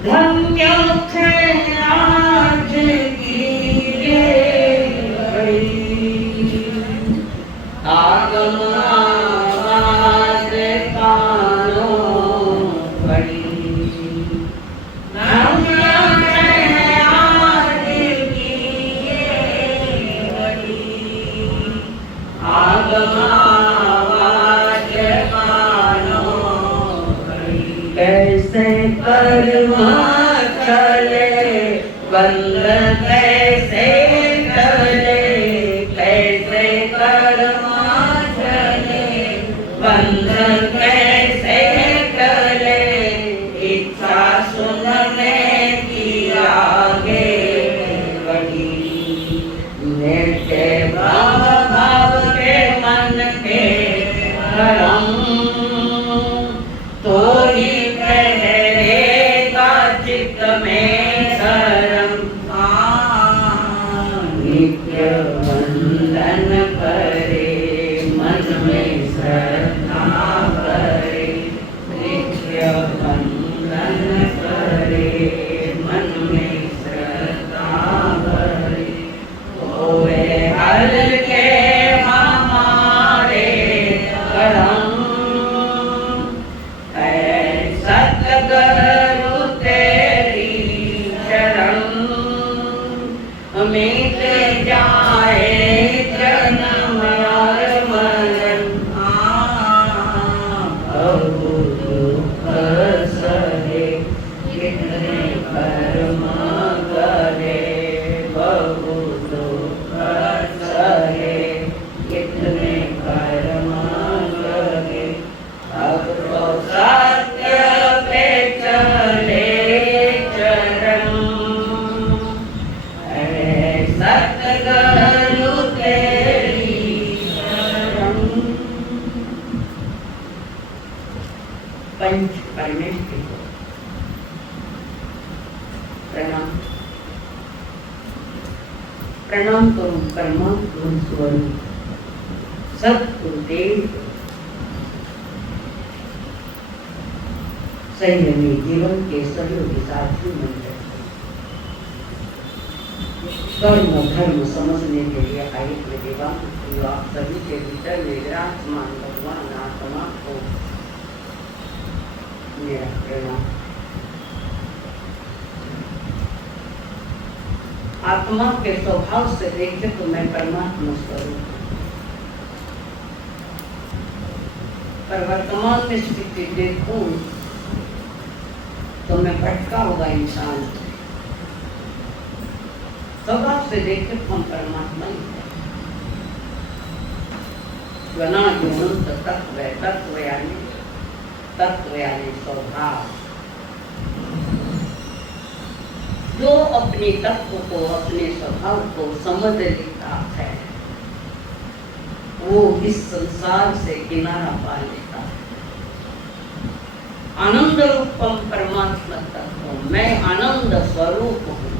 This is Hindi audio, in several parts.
धन्य थे आज की ये घड़ी, आगम आवाज कानों पड़ी। धन्य थे आज की ये घड़ी, आगम आवाज कानों पड़ी। कैसे कर्मा चले बंद कैसे चले, कैसे कर्मा चले बंद कैसे चले, इच्छा सुनने की आगे बढ़ी। नित्य भाव भाव के मन के धर्म, तो ही ठहरेगा चित्त में धर्म। नित्य वंदन करे मन में श्रद्धा करे, नित्य वंदन करे मन में श्रद्धा करे। होए हल्के हमारे करम, सतगुरु तेरी शरण, मिट जाए जन्म और मरण। बहु दुख सहे कितने कर्म करे, बहु दुख सहे कितने कर्म करे, अब तो सत्य पे चले चरण। सतगुरु तेरी शरण। पंच परमेश्वर को प्रणाम। प्रणाम करूं परमात्मा स्वरूप सतगुरुदेव, संयमी जीवन के सहयोगी साथी मंडल, कर्म धर्म समझने के लिए आए देवान, आप सभी के भीतर में विराजमान भगवान आत्मा को मेरा प्रणाम। आत्मा के स्वभाव से देखे तो मैं परमात्मा स्वरूप हूँ, पर वर्तमान में स्थिति देखूं तो मैं भटका हुआ इंसान। स्वभाव से देखे तो हम परमात्मा ही हैं। तत्व यानी स्वभाव। जो अपने तत्व को, अपने स्वभाव को समझ लेता है, वो इस संसार से किनारा पा लेता है। आनंद रूपम परमात्मा तत्व, मैं आनंद स्वरूप हूँ।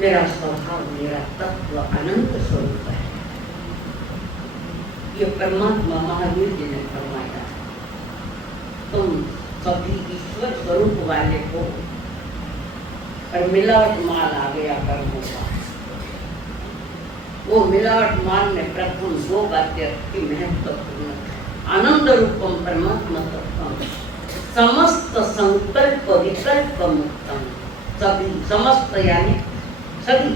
मेरा स्वभाव, मेरा तत्व अनंत स्वरूप है। ये परमात्मा महावीर जी ने फरमाया, तुम सभी ईश्वर स्वरूप वाले हो, पर मिलावट माल आ गया कर्मों का। वो मिलावट माल में प्रथम दो बातें अति महत्वपूर्ण है। आनंद रूपम परमात्मा तत्वम, समस्त संकल्प विकल्प मुक्तम। सभी, समस्त यानी सभी,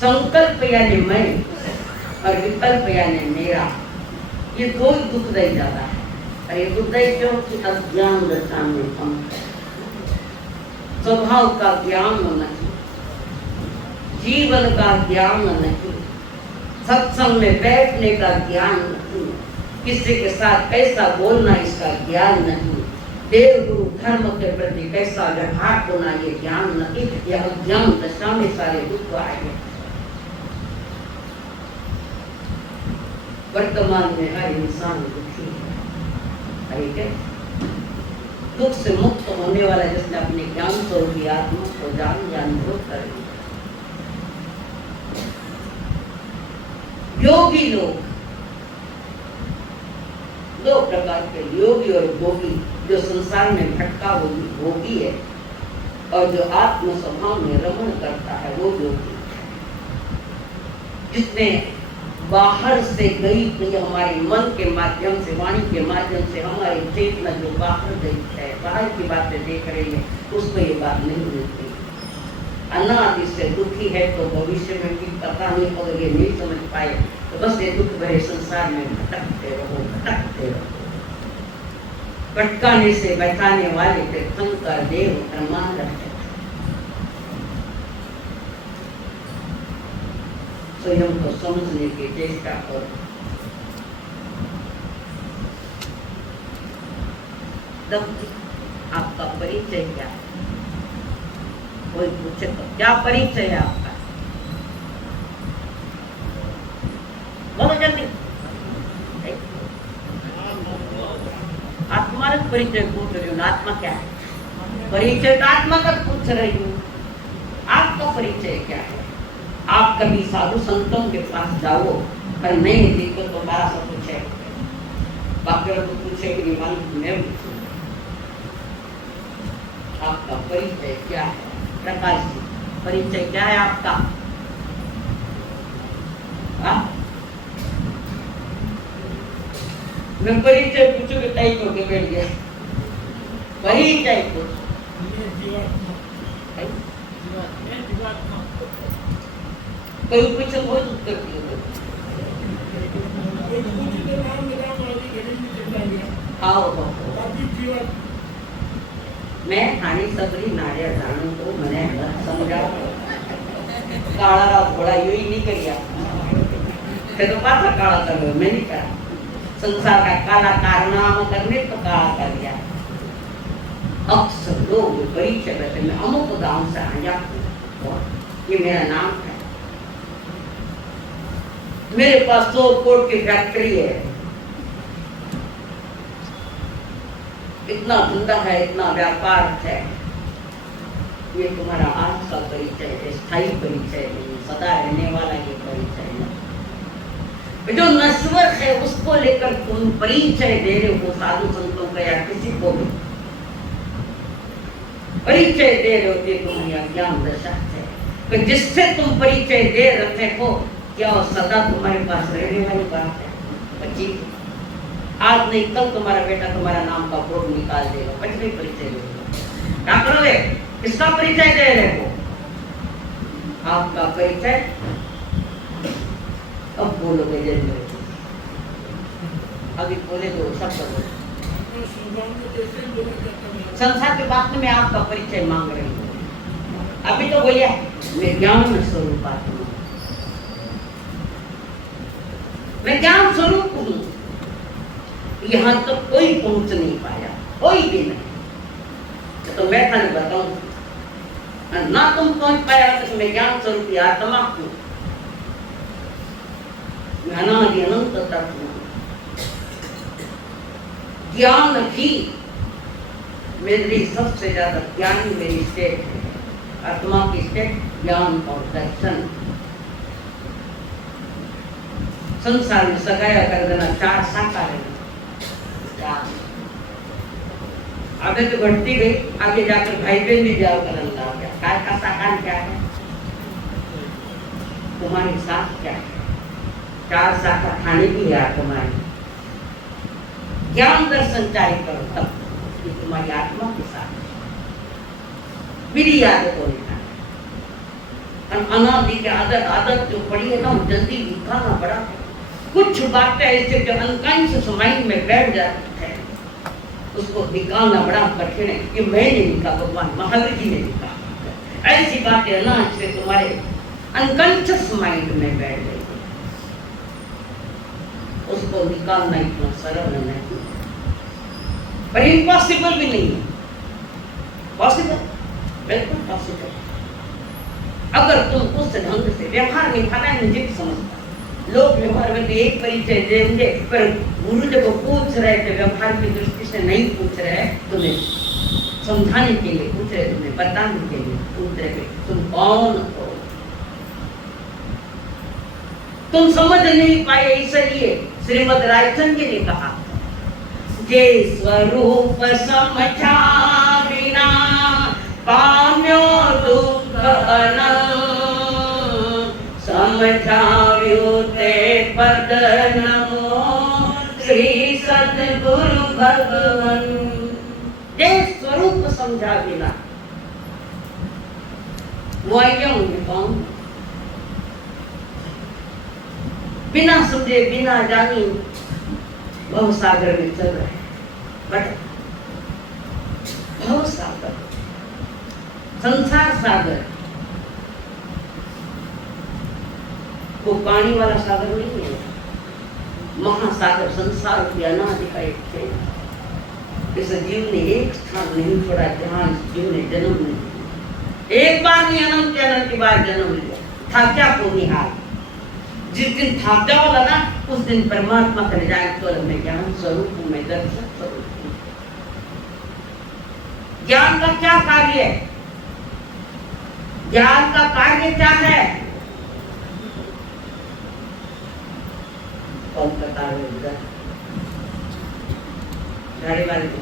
संकल्प यानी मैं और विकल्प यानी मेरा, ये दो ही दुखदायी ज्यादा है। और ये दुखदायी क्यों? कि अज्ञान दशा में हम स्वभाव का ज्ञान नहीं, जीवन का ज्ञान नहीं, सत्संग में बैठने का ज्ञान नहीं, किसी के साथ कैसा बोलना इसका ज्ञान नहीं, देव गुरु धर्म के प्रति कैसा व्यवहार होना ये ज्ञान नहीं। यह अज्ञान दशा में सारे दुख आए। वर्तमान में हर इंसान दुखी है। दुख से मुक्त होने वाला जिसने अपने ज्ञान स्वरूपी आत्मा को जान अनुभव कर लिया। योगी लोग के योगी और भोगी, जो संसार में भटका वो भोगी है, और जो आत्म स्वभाव में रमण करता है वो योगी है। जिसने बाहर से गई हुई हमारे मन के माध्यम से, वाणी के माध्यम से हमारी चेतना जो बाहर गई है, बाहर की बातें देख रही है, उसको ये बात नहीं मिलती। अनादि से दुखी है तो भविष्य में भी पता नहीं, अगर ये नहीं समझ पाए तो बस ये दुख भरे संसार में भटकते रहो, भटकते रहो। भटकाने से बचाने वाले तीर्थंकर देव प्रमाण रखते। स्वयं को समझने की चेष्टा करो। आपका परिचय क्या है? कोई पूछे तो क्या परिचय है आपका? बोलो जल्दी। आत्मा का परिचय पूछ रही हूँ। आत्मा क्या है? परिचय तो आत्मा का पूछ रही हूँ। आपका परिचय क्या है? आप कभी साधु संतों के पास जाओ, पर नहीं देखो तो बड़ा सा पूछे, बाकी तो पूछे कि मैं पूछूं आपका परिचय क्या है? प्रकाश जी, परिचय क्या है आपका? मैं परिचय पूछू कि टाइप होके बैठ गया। परिचय पूछो। कोई पूछे बहुत उत्तर दिए। मैं हानि सबरी नारिया जानू तो मैंने समझा काला घोड़ा यू ही नहीं करिया तो पाथा काला कर मैं नहीं करा। संसार का काला कारनामा करने तो काला कर दिया। अक्सर लोग परिचय बैठे मैं अमुक गांव से आया, ये मेरा नाम है, मेरे पास 100 कोट की फैक्ट्री है, इतना धंधा है, इतना व्यापार है। ये तुम्हारा आज का परिचय है, स्थायी परिचय नहीं, सदा रहने वाला ये परिचय है। जो नश्वर है उसको लेकर तुम परिचय दे रहे हो, साधु संतों का या किसी को भी परिचय दे रहे हो, ये तुम्हारी अज्ञान दशा है। तो जिससे तुम परिचय दे रहे हो, क्या सदा तुम्हारे पास रहने वाली बात है? बच्ची, आज नहीं कल तुम्हारा बेटा तुम्हारा नाम का बोर्ड निकाल देगा, बच नहीं परिचय देगा। क्या करोगे? किसका परिचय दे रहे हो? आपका परिचय अब बोलोगे जरूर, अभी बोले तो सब करोगे। संसार के बात में मैं आपका परिचय मांग रही हूँ। अभी तो बोलिए मैं ज्ञान स्वरूप आत्मा, मैं ज्ञान स्वरूप हूँ। यहाँ तो कोई पहुंच नहीं पाया, कोई भी नहीं। तो मैं खाली बताऊं ना, तुम पहुंच पाया तो मैं ज्ञान स्वरूप आत्मा हूँ, अनादि अनंत तत्व हूँ। ज्ञान की मेरी सबसे ज्यादा ज्ञानी मेरी स्टेट है, आत्मा की स्टेट ज्ञान और दर्शन। संसार में सगाया कर देना, 4 साकार है। आगे तो बढ़ती गई, आगे जाकर भाई बहन भी जाओ कर अल्लाह क्या काय का साकार क्या है? तुम्हारी साथ क्या है? 4 साकार खाने की है तुम्हारी। ज्ञान दर्शन चाहे करो तब ये तुम्हारी आत्मा के साथ मेरी आदतों ने अनादि के आदत जो पड़ी है ना, जल्दी निकालना पड़ा। कुछ बातें ऐसे जो अनकॉन्शियस माइंड में बैठ जाती है, उसको निकालना बड़ा कठिन है। ये मैं नहीं निकाला, भगवान महावीर जी ने निकाला। ऐसी बातें ना इससे तुम्हारे अनकॉन्शियस माइंड में बैठ गई, उसको निकालना इतना सरल नहीं, पर इम्पॉसिबल भी नहीं है। पॉसिबल, बिल्कुल पॉसिबल। अगर तुम उस ढंग से व्यवहार निभाना है, मुझे भी समझता। लोग व्यवहार में तो एक परिचय देंगे, पर गुरु जब पूछ रहे थे व्यवहार की दृष्टि से नहीं पूछ रहे, तुम्हें समझाने के लिए पूछ रहे, तुम्हें बताने के लिए पूछ रहे, तुम कौन हो? तुम समझ नहीं पाए, इसलिए श्रीमद् रायचंद जी ने कहा, जे स्वरूप समझा बिना पाम्यो दुख अनंत समझाव्यो ते पद नमो श्री सद्गुरु भगवन। जे स्वरूप समझा बिना वो आएंगे होंगे कौन? बिना समझे बिना जानी भव सागर में चल रहे हैं। बट भव सागर संसार सागर वो पानी वाला सागर नहीं है, महासागर संसार की अनादि का एक खेल। इस जीव ने एक स्थान नहीं छोड़ा जहां इस जीव ने जन्म नहीं, एक बार नहीं अनंत अनंत की बार जन्म लिया। था क्या को निहाल, जिस दिन थाका वाला ना उस दिन परमात्मा कर जाए तो में ज्ञान स्वरूप में दर्शक स्वरूप। ज्ञान का क्या कार्य है? ज्ञान का कार्य क्या है? कौन बता रहे उधर झाड़े वाले को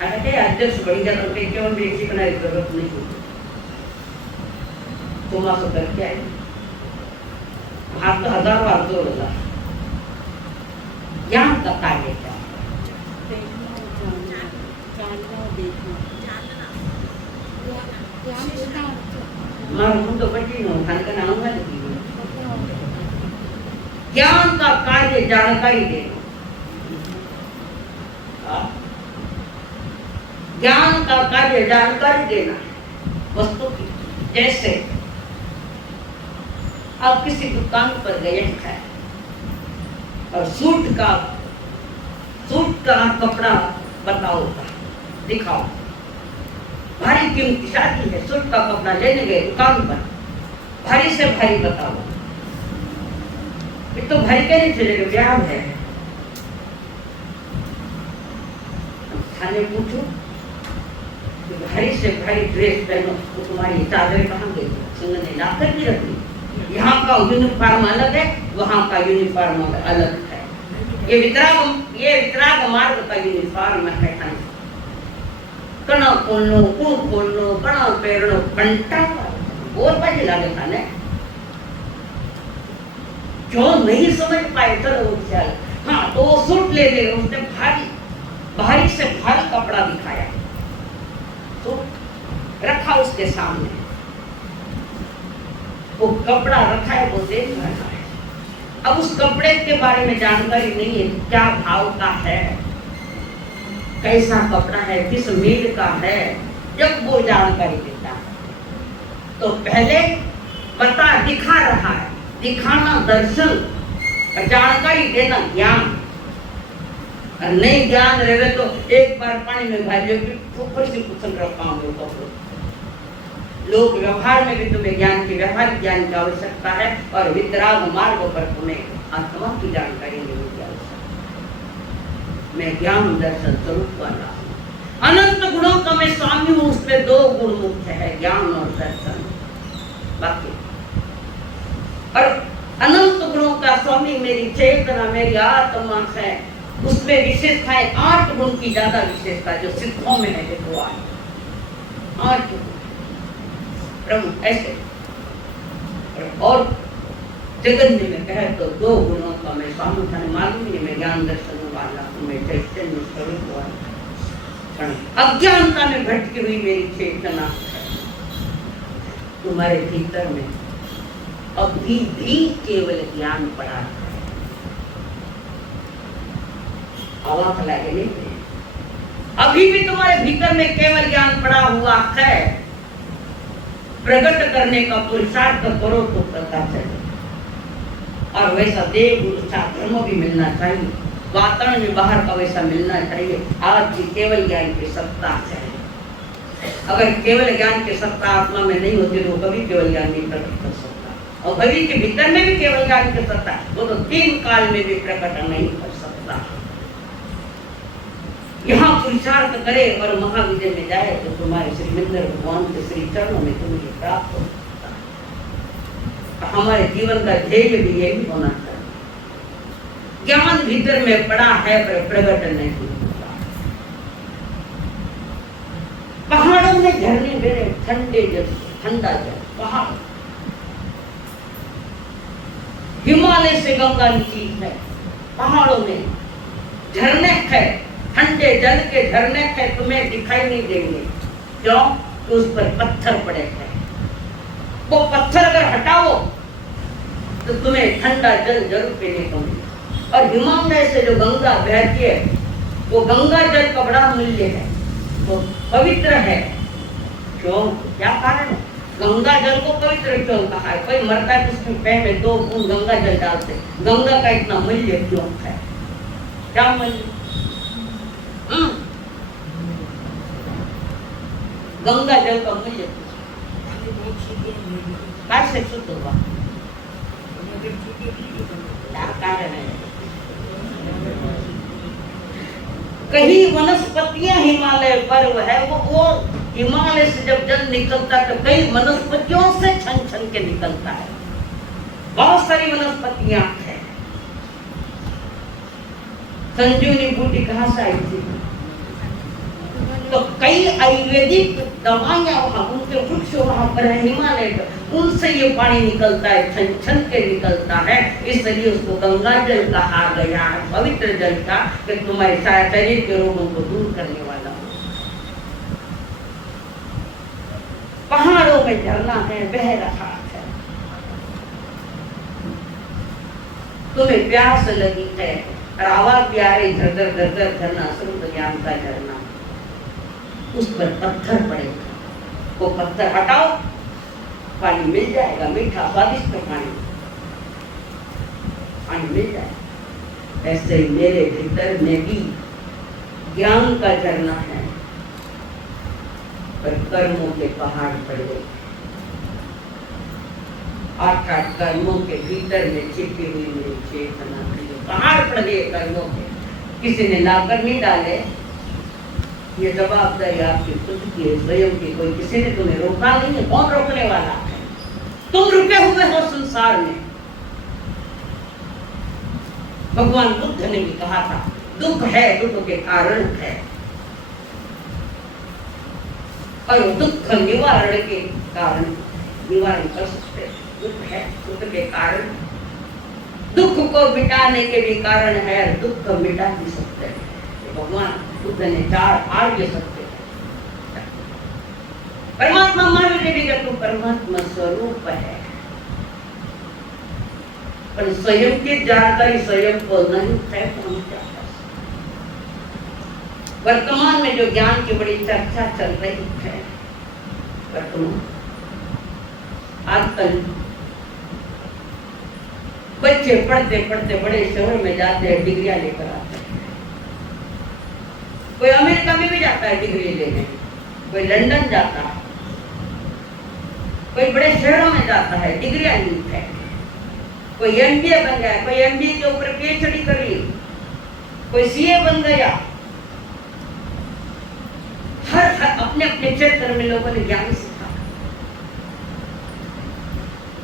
अध्यक्ष बड़ी जगह पे क्यों बेची बनाने की जरूरत नहीं होती। तुम आपको करके आए हाथ तो 1000 बार जोड़ लगा। ज्ञान का कार्य क्या है? मैं तो बची हूँ, खाने का नाम है ज्ञान का कार्य जानकारी देना। ज्ञान का कार्य जानकारी देना वस्तु की। जैसे आप किसी दुकान पर गए हैं और सूट का कपड़ा बताओ, दिखाओ, भारी कीमती शादी है, सूट का कपड़ा लेने गए दुकान पर, भारी से भारी बताओ। ये तो भारी के नहीं चलेगा, ब्याह है। थाने पूछो भारी से भारी ड्रेस पहनो तो तुम्हारी चादरें कहाँ गई? सुनने ला कर भी रख ली। यहाँ का यूनिफॉर्म अलग है, वहाँ का यूनिफॉर्म अलग है। ये वितराग मार्ग का यूनिफॉर्म है। कणा खोलनो, कुण खोलनो, कणा पेरनो, घंटा और बजे लगे थाने। क्यों नहीं समझ पाए? चलो चल, हाँ तो वो सूट ले ले, उसने भारी से भारी कपड़ा दिखाया तो रखा उसके सामने, वो कपड़ा रखा है, वो देख रहा है। अब उस कपड़े के बारे में जानकारी नहीं है, क्या भाव का है, कैसा कपड़ा है, किस मील का है। जब वो जानकारी देता है तो पहले दिखा रहा है, दिखाना दर्शन, जानकारी देना ज्ञान। और नहीं ज्ञान रहे तो एक बार पानी में भाई ऊपर से कुछ रखा हूँ। लोक व्यवहार में भी तुम्हें ज्ञान की व्यवहारिक ज्ञान की आवश्यकता है और वितराग मार्ग पर तुम्हें आत्मा की जानकारी लेने की आवश्यकता है। मैं ज्ञान दर्शन स्वरूप वाला हूँ। अनंत गुणों का मैं स्वामी हूँ, उसमें 2 गुण मुख्य है, ज्ञान और दर्शन। बाकी और अनंत गुणों का स्वामी मेरी चेतना, मेरी आत्मा है। उसमें विशेषताएं 8 गुण की ज्यादा विशेषता जो सिद्धों में है, देखो 8 प्रभु ऐसे। और जगन्य में कहे तो 2 गुणों का मैं स्वामी थाने मालूम नहीं, मैं ज्ञान दर्शन वाला हूँ, मैं चैतन्य स्वरूप वाला। अज्ञानता में भटकी हुई मेरी चेतना है तुम्हारे भीतर में अभी भी केवल ज्ञान पड़ा है। अवाक लगे नहीं, अभी भी तुम्हारे भीतर में केवल ज्ञान पड़ा हुआ है। प्रकट करने का पुरुषार्थ करो तो पता चले। और वैसा देव धर्म भी मिलना चाहिए, वातावरण में बाहर का वैसा मिलना चाहिए। आज की केवल ज्ञान की सत्ता है। अगर केवल ज्ञान की सत्ता आत्मा में नहीं होती तो कभी केवल ज्ञान नहीं प्रकट कर सकता। और भवी के भीतर में भी केवल ज्ञान की सत्ता वो तो 3 काल में भी प्रकट नहीं कर सकता। यहाँ पुरुषार्थ करे और महाविजय में जाए तो तुम्हारे श्रीमंदिर भगवान के श्री चरणों में तुम्हें प्राप्त हो सकता है। हमारे जीवन का ध्येय भी यही होना चाहिए। ज्ञान भीतर में पड़ा है पर प्रकट नहीं होता। पहाड़ों में झरने बेरे ठंडे जल, ठंडा जल, पहाड़, हिमालय से गंगा नीची है, पहाड़ों में झरने है, ठंडे जल के झरने है, तुम्हें दिखाई नहीं देंगे। क्यों? तो उस पर पत्थर पड़े हैं। वो पत्थर अगर हटाओ तो तुम्हें ठंडा जल जरूर पीने को मिलेगा। और हिमालय से जो गंगा बहती है वो गंगा जल का बड़ा मूल्य है, वो पवित्र है। क्यों? क्या कारण है? गंगा जल को पवित्र क्यों कहा है? कोई मरता है तो उसमें पैर में 2 बूंद गंगा जल डालते, गंगा का इतना मूल्य क्यों है? क्या मूल्य? गंगा जल का मूल्य कैसे शुद्ध हुआ? क्या कारण है? कहीं वनस्पतियां हिमालय पर्व है, वो हिमालय से जब जल निकलता है तो कई वनस्पतियों से छन छन के निकलता है। बहुत सारी वनस्पतियां हैं। संजीवनी बूटी कहाँ से आई थी? तो कई आयुर्वेदिक दवाइयां वहां, उनके वृक्ष वहां पर है हिमालय पर, उनसे ये पानी निकलता है, छन छन के निकलता है। इसलिए उसको गंगा जल कहा गया है, पवित्र जल का, कि तुम्हारे शरीर के रोगों को दूर करने वाला हो। पहाड़ों में झरना है, बह रहा है, तुम्हें प्यास लगी है, रावा प्यारे झरझर झरझर झरना, स्वरूप ज्ञान का झरना, उस पर पत्थर पड़ेगा, वो पत्थर हटाओ, पानी मिल जाएगा, मीठा स्वादिष्ट पानी मिल जाएगा। ऐसे ही मेरे भीतर में भी ज्ञान का झरना है, पर कर्मों के पहाड़ पड़ गए। 8 कर्मों के भीतर में छिपी हुई मेरी चेतना के पहाड़ पड़ गए कर्मों के। किसी ने लाकर नहीं डाले, ये जवाबदारी आपकी खुद की है, स्वयं की। कोई किसी ने तुम्हें रोका नहीं है, कौन रोकने वाला है? तुम रुके हुए हो संसार में। भगवान बुद्ध ने भी कहा था, दुख है, दुख के कारण है, और दुख निवारण के कारण निवारण कर सकते। दुख है, दुख के कारण, दुख को मिटाने के भी कारण है, दुख को मिटा भी सकते हैं। भगवान बुद्ध ने 4 आर्य सत्य है। परमात्मा महावीर ने भी कहा, तू परमात्मा स्वरूप है, पर स्वयं की जानकारी स्वयं को नहीं है तो हम क्या कर सकते। वर्तमान में जो ज्ञान की बड़ी चर्चा चल रही है, वर्तमान आजकल बच्चे पढ़ते पढ़ते बड़े शहरों में जाते हैं, डिग्रियां लेकर आते हैं। कोई अमेरिका में भी जाता है डिग्री लेने, कोई लंदन जाता है, कोई बड़े शहरों में जाता है, डिग्रियां लेता है। कोई एमबीए बन गया, कोई एमबीए के ऊपर पीएचडी कर ली, कोई सीए बन गया। हर अपने अपने क्षेत्र में लोगों ने ज्ञान सीखा।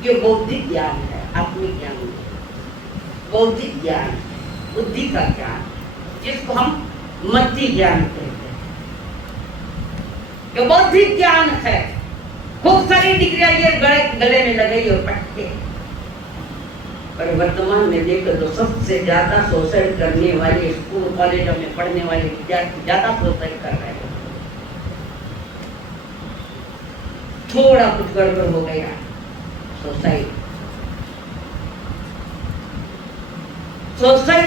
ये बौद्धिक ज्ञान है, आत्मिक ज्ञान नहीं। बौद्धिक ज्ञान, बुद्धि का ज्ञान, जिसको हम मति ज्ञान कहते हैं। जो बौद्धिक ज्ञान है, खूब सारी डिग्रियां ये गले में लगाई और पढ़ते। पर वर्तमान में देखो तो सबसे ज्यादा शोषण करने वाले, स्कूल कॉलेजों में पढ़ने वाले विद्यार्थी ज्यादा शोषण कर रहे हैं। थोड़ा कुछ गड़बड़ हो गया, सोसाइटी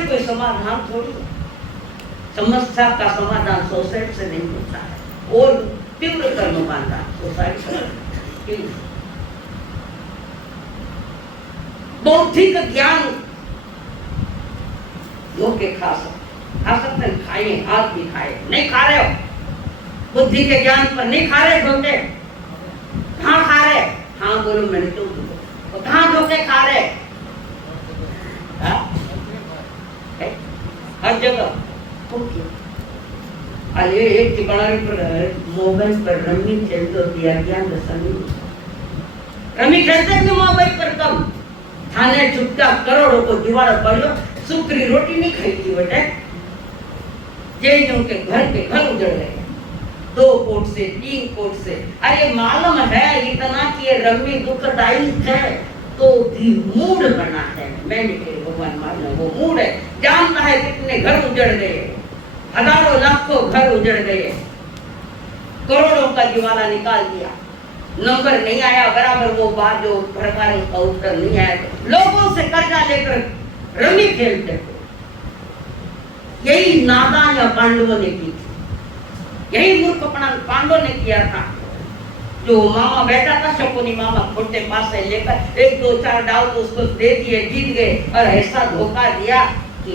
कोई समाधान थोड़ी, समस्या का समाधान सोसाइटी से नहीं होता है। और तीव्र कर्म बांधा सोसाइटी, बौद्धिक ज्ञान धोखे खा सकते हैं, खाइए, आप भी खाए, नहीं खा रहे हो, बुद्धि के ज्ञान पर नहीं खा रहे धोखे, कहाँ खा रहे? हाँ बोलो, मैंने तो कहाँ धोखे खा रहे? हर जगह अरे एक ठिकाना पर मोबाइल पर रमी खेलते होती है, ज्ञान रमी खेलते हैं मोबाइल पर। कम थाने चुपचाप करोड़ों को दीवार पढ़ लो, सूखी रोटी नहीं खाई थी बेटा। जैनों के घर उजड़ गए, 2 कोट से 3 कोट से। अरे मालूम है इतना कि ये रम्मी दुखदाई है तो भी मूड बना है। मैंने भगवान मालूम वो मूड है, जानता है कितने घर उजड़ गए, हजारों लाखों घर उजड़ गए, करोड़ों का दिवाला निकाल दिया, नंबर नहीं आया बराबर वो बात जो सरकार का उत्तर नहीं आया। लोगों से कर्जा लेकर रमी खेलते थे। यही नादान या पांडवों ने की थी, यही मूर्खपना पांडवों ने किया था। जो मामा बैठा था शकुनी मामा खोटे पास से लेकर 1 2 4 डाल तो उसको दे दिए, जीत गए। और ऐसा धोखा दिया कि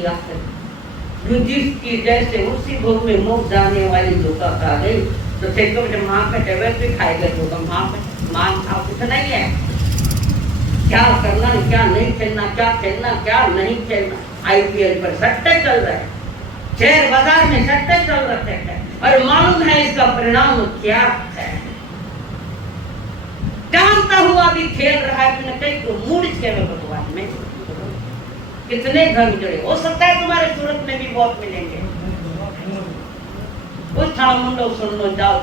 की जैसे उसी भोग में मुख जाने वाली धोखा खा गई। तो थे तो जब माँ पे टेबल पे खाएगा धोखा, माँ खा कुछ नहीं है। क्या करना क्या नहीं खेलना, क्या खेलना क्या नहीं खेलना। IPL पर सट्टे चल रहे हैं, शेयर बाजार में सट्टे चल रहे हैं और मालूम है इसका परिणाम क्या है। जानता हुआ भी खेल रहा है कि कहीं को मूड के भगवान में कितने घर उजड़े। हो सकता है तुम्हारे सूरत में भी बहुत मिलेंगे। कुछ था मुंडो सुन लो, जाओ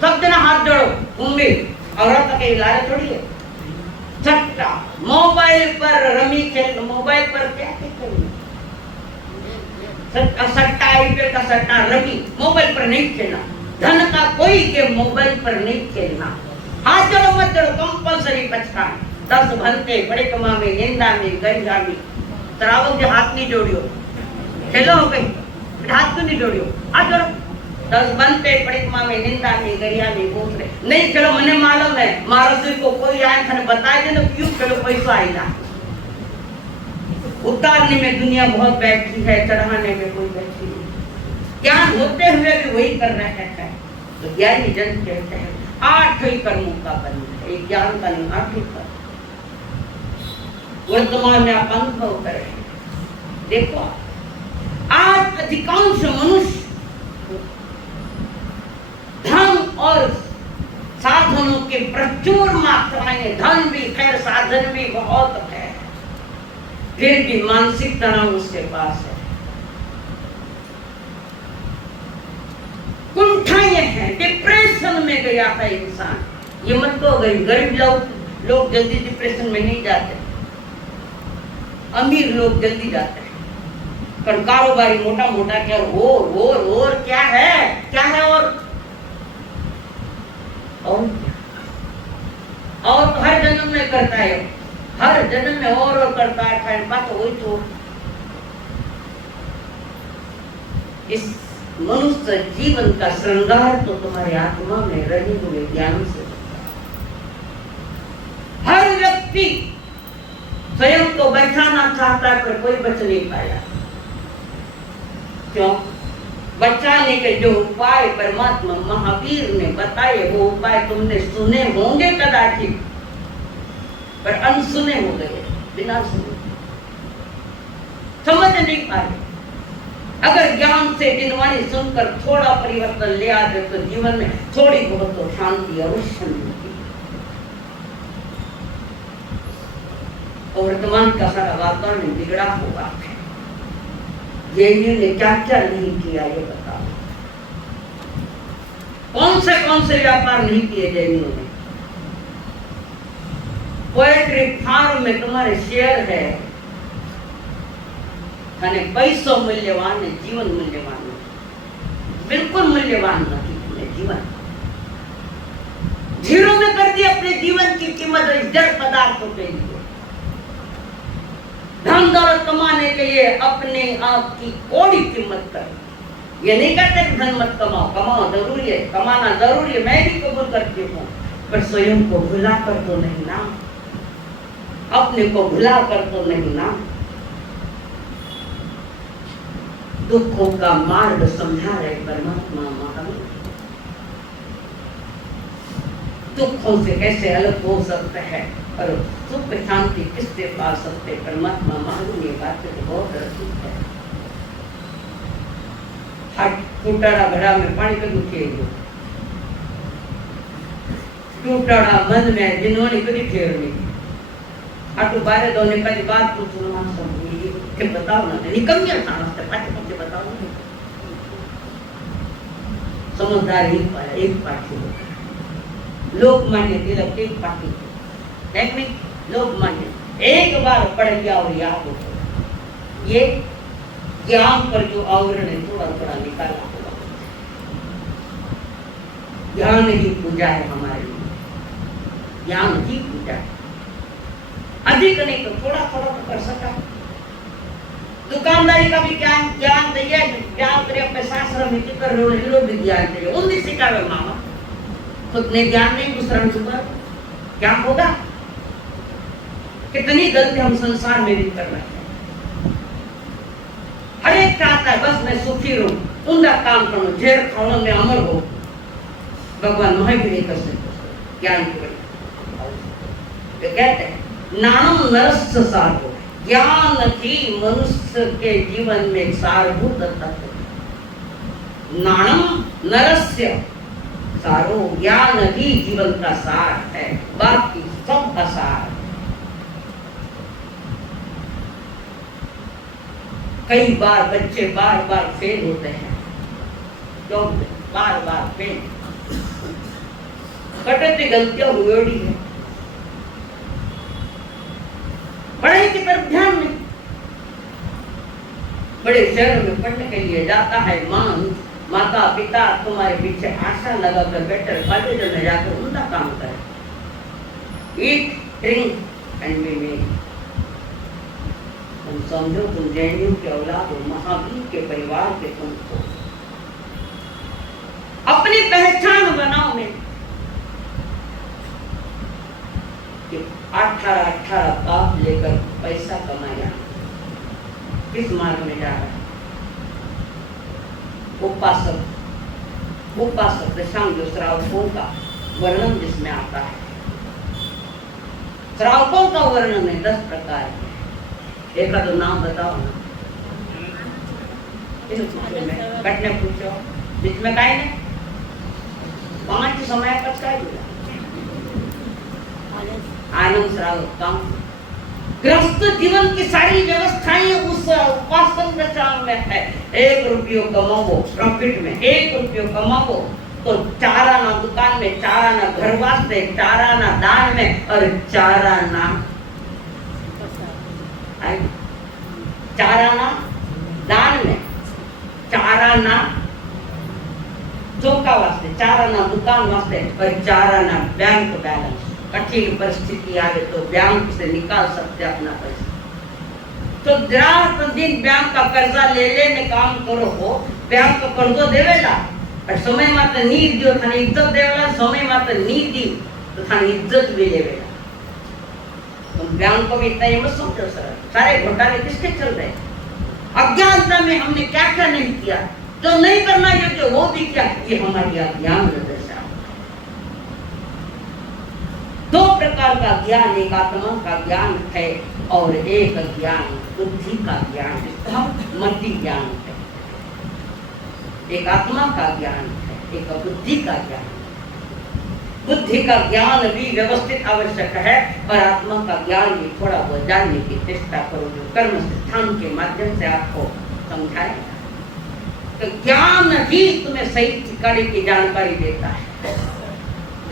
सब जना हाथ जोड़ो, उम्मीद औरत के इलाज थोड़ी है। सट्टा मोबाइल पर रमी खेल, मोबाइल पर क्या खेलना, सट्टा IPL का सट्टा रमी मोबाइल पर नहीं खेलना। धन का कोई गेम मोबाइल पर नहीं खेलना। हाथ जोड़ो मत जोड़ो, कंपल्सरी पछताना। 10 भनते बड़े कमा में निंदा में गरिया में तरावो के हाथ नहीं जोड़ियो, खेलो हो गई हाथ क्यों नहीं जोड़ियो, हाथ जोड़ो। 10 बनते बड़े कमा में निंदा में गरिया में घूम रहे नहीं चलो। मने मालूम है मारो सिर को कोई आए थाने बताए दे तो क्यों चलो पैसा आएगा। उतारने में दुनिया बहुत बैठी है, चढ़ाने में कोई बैठी नहीं। ज्ञान होते हुए भी वही कर रहे हैं। तो ज्ञानी जन कहते हैं 8 ही कर्मों का बंधन है, एक ज्ञान का नहीं 8 ही कर्म। वर्तमान में आप अनुभव करें, देखो आज अधिकांश मनुष्य धन और साधनों के प्रचुर मात्रा में, धन भी खैर साधन भी बहुत है, फिर भी मानसिक तनाव उसके पास है, कुंठाएं हैं, डिप्रेशन में गया था इंसान। ये मत तो गरीब लोग जल्दी डिप्रेशन में नहीं जाते, अमीर लोग जल्दी जाते हैं। पर कारोबारी मोटा मोटा क्या और क्या है और तो हर जन्म में करता है, हर जन्म में और करता है। बात वही तो इस मनुष्य जीवन का श्रृंगार तो तुम्हारी आत्मा में रहे हुए ज्ञान से। हर व्यक्ति स्वयं को बचाना चाहता है पर कोई बच नहीं पाया। क्यों? बचाने के जो उपाय परमात्मा महावीर ने बताए वो उपाय तुमने सुने होंगे कदाचित, पर अनसुने हो गए, बिना सुने समझ नहीं पाए। अगर ज्ञान से जिनवानी सुनकर थोड़ा परिवर्तन ले आते तो जीवन में थोड़ी बहुत तो शांति अवश्य मिलती। और वर्तमान का सारा वातावरण बिगड़ा हुआ है। जेएनयू ने क्या क्या नहीं किया ये बताओ। कौन से व्यापार नहीं किए जेएनयू ने। पोएट्री फार्म में तुम्हारे शेयर है, पैसों मूल्यवान है, जीवन मूल्यवान है, बिल्कुल मूल्यवान नहीं जीवन। जीरो में कर दिया अपने जीवन की कीमत जड़ पदार्थों के लिए। धन दौलत कमाने के लिए अपने आप की कोड़ी कीमत कर। ये नहीं कहते कि धन मत कमाओ, कमाओ जरूरी है, कमाना जरूरी है, मैं भी कबूल करती हूँ, पर स्वयं को भुला कर तो नहीं ना, अपने को भुला कर तो नहीं ना। दुखों का मार्ग समझा रहे परमात्मा महावीर। दुखों से कैसे अलग हो सकते हैं और सुख शांति किससे पा सकते, परमात्मा महावीर ये बात तो बहुत रखी है। हट टूटाड़ा घड़ा में पानी कभी ठेर टूटाड़ा मन में जिन्होंने कभी ठेर नहीं। आटू बारे दोने कई बात पूछो ना सब ये बताओ ना निकल गया था रास्ते पाछे पाछे बताओ ना समझदार ही पाया एक पाठी लोकमान्य तिलक एक पाठी टेक्निक लोकमान्य एक बार पढ़ लिया और याद हो ये ज्ञान पर जो आवरण है थोड़ा थोड़ा निकाला होगा ज्ञान ही पूजा है हमारे लिए ज्ञान ही पूजा है अधिक नहीं तो थोड़ा थोड़ा तो कर सका दुकानदारी का भी ज्ञान ज्ञान दिया ज्ञान करे अपने शास्त्र में कितर लो भी ज्ञान दिया उन्हीं सिखावे मामा खुद ने ज्ञान नहीं दूसरा ऊपर क्या होगा कितनी गलती हम संसार में भी कर रहे हैं हर एक चाहता है बस मैं सुखी रहूं उनका काम करूं झेर खाना में अमर हो भगवान वह भी नहीं कर सकते ज्ञान की तो कहते हैं नाम नरस्य सारो ज्ञान ही मनुष्य के जीवन में सारभूत तत्व नाम नरस्य सारो ज्ञान ही जीवन का सार है बाकी सब का सार कई बार बच्चे बार बार फेल होते हैं क्यों बार बार फेल कटती गलतियां हुई है पढ़ाई की तरफ ध्यान नहीं बड़े शहरों में पढ़ने के लिए जाता है माता पिता तुम्हारे पीछे आशा लगाकर बैठे कॉलेज में जाकर उनका काम करे eat drink and be made तुम समझो तुम जैनियों के औलाद हो महावीर के परिवार के तुम हो अपनी पहचान बनाओ में 18 पाप लेकर पैसा कमाया किस मार्ग में जा रहा है उपासक दशांग श्रावकों का वर्णन जिसमें आता है श्रावकों का वर्णन है 10 प्रकार के एक का तो नाम बताओ ना कटने पूछो जिसमें काहे ने 5 समय का काय बोला आनंद श्रावक काम ग्रस्त जीवन की सारी व्यवस्थाएं उस उपासक दशा में है 1 रुपया कमाओ प्रॉफिट में 1 रुपया कमाओ तो 4 आना दुकान में 4 आना घर वास्ते 4 आना दान में और 4 आना 4 आना दान में 4 आना चौका वास्ते 4 आना दुकान वास्ते और 4 आना बैंक बैलेंस कठिन परिस्थिति आवे तो बैंक से निकाल सकते अपना पैसा तो रात दिन बैंक का कर्जा ले लेने काम करो हो बैंक का कर्जो देवेला और समय मात्र नीड दियो थाने इज्जत देवेला समय मात्र नीड दी तो थाने इज्जत भी लेवेला तुम बैंक को भी इतना ही मत सोचो सर सारे घोटाले किसके चल रहे अज्ञानता में हमने क्या क्या नहीं किया जो नहीं करना योग्य वो भी क्या ये हमारी अज्ञान दशा 2 प्रकार का ज्ञान एक आत्मा का ज्ञान है और एक ज्ञान बुद्धि का ज्ञान है मति ज्ञान है एक आत्मा का ज्ञान है एक बुद्धि का ज्ञान बुद्धि का ज्ञान भी व्यवस्थित आवश्यक है और आत्मा का ज्ञान भी थोड़ा बहुत जानने की चेष्टा करो जो कर्म सिद्धांत के माध्यम से आपको समझाएगा तो ज्ञान ही तुम्हें सही ठिकाने की जानकारी देता है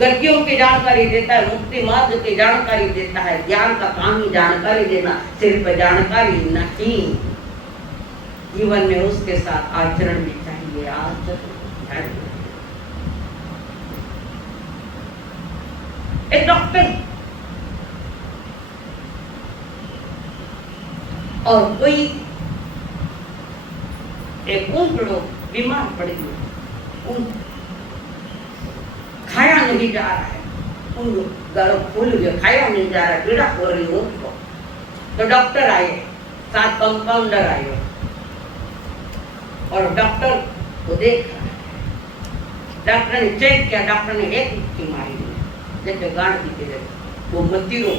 गतियों की जानकारी देता है मुक्ति मार्ग की जानकारी देता है ज्ञान का काम ही जानकारी देना सिर्फ जानकारी नहीं जीवन में उसके साथ आचरण भी चाहिए आचरण एक डॉक्टर और कोई एक लोग बीमार पड़ गए खाया नहीं जा रहा है उन गरों फूल गया खाया नहीं जा रहा पीड़ा हो रही उनको तो डॉक्टर आए 7 कंपाउंडर आए और डॉक्टर को देखा डॉक्टर ने चेक किया डॉक्टर ने एक मुट्ठी मारी जैसे गांठ की तरह वो मतीरो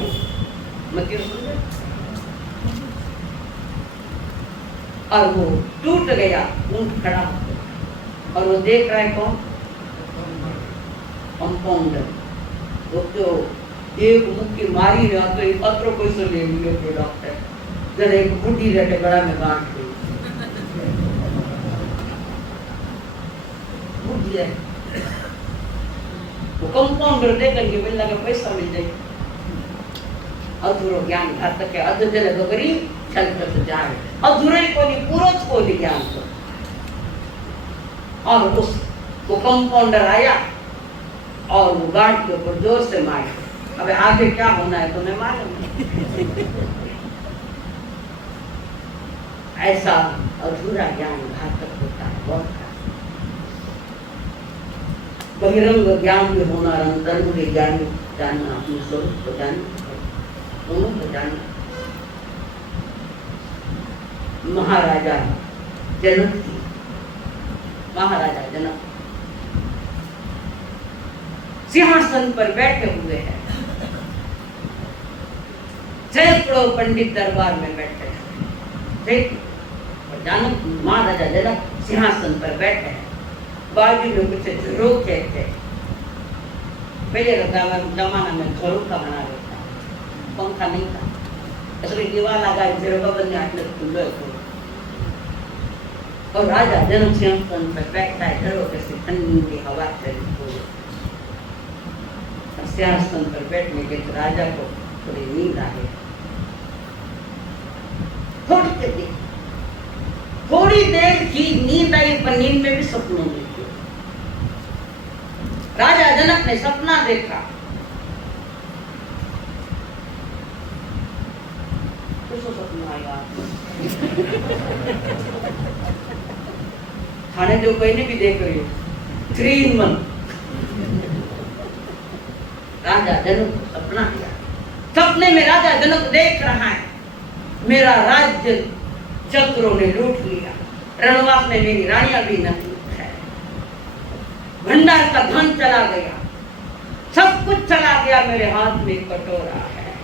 समझे और वो टूट गया ऊंट खड़ा और वो देख रहा है कौन कंपाउंडर वो जो एक मुक्की मारी ना तो एक पत्रों को से ले लिए थे डॉक्टर जरा एक बूढ़ी रहते गला में गांठ ली बूढ़ी है वो कंपाउंडर दे करके मिलना का पैसा मिल जाए अधूरो ज्ञान घात के अध जल गगरी छल कर जाए अधूरे को नहीं पूरा को नहीं ज्ञान को और उस वो कंपाउंडर आया और वो गांठ के ऊपर जोर से मारा अब आगे क्या होना है तुम्हें मालूम ऐसा अधूरा ज्ञान घातक होता है बहुत बहिरंग ज्ञान भी होना अंतरंग ज्ञान जानना अपने स्वरूप को जानना दोनों को जानना महाराजा जनक जी महाराजा जनक सिंहासन पर बैठे हुए हैं सैकड़ों पंडित दरबार में बैठे हैं जानक महाराजा जनक सिंहासन पर बैठे हैं बाजू में कुछ झरोखे थे पहले जमाना में झरोखा बना रहता पंखा नहीं था इसलिए दीवार लगा झरोखा बनने आटले खुले और राजा जनक सिंहासन पर बैठा है झरोखे से ठंडी हवा चली हुई सिंहासन पर बैठने के राजा को थोड़ी नींद आ गई थोड़ी देर की नींद आई पर नींद में भी सपनों देखे राजा जनक ने सपना देखा कैसा सपना आया खाने जो कोई ने भी देख रही हो 3 in 1 राजा जनक सपना किया सपने में राजा जनक देख रहा है मेरा राज्य चतुरों ने लूट लिया रणवास में मेरी रानियां भी नहीं है भंडार का धन चला गया सब कुछ चला गया मेरे हाथ में कटोरा है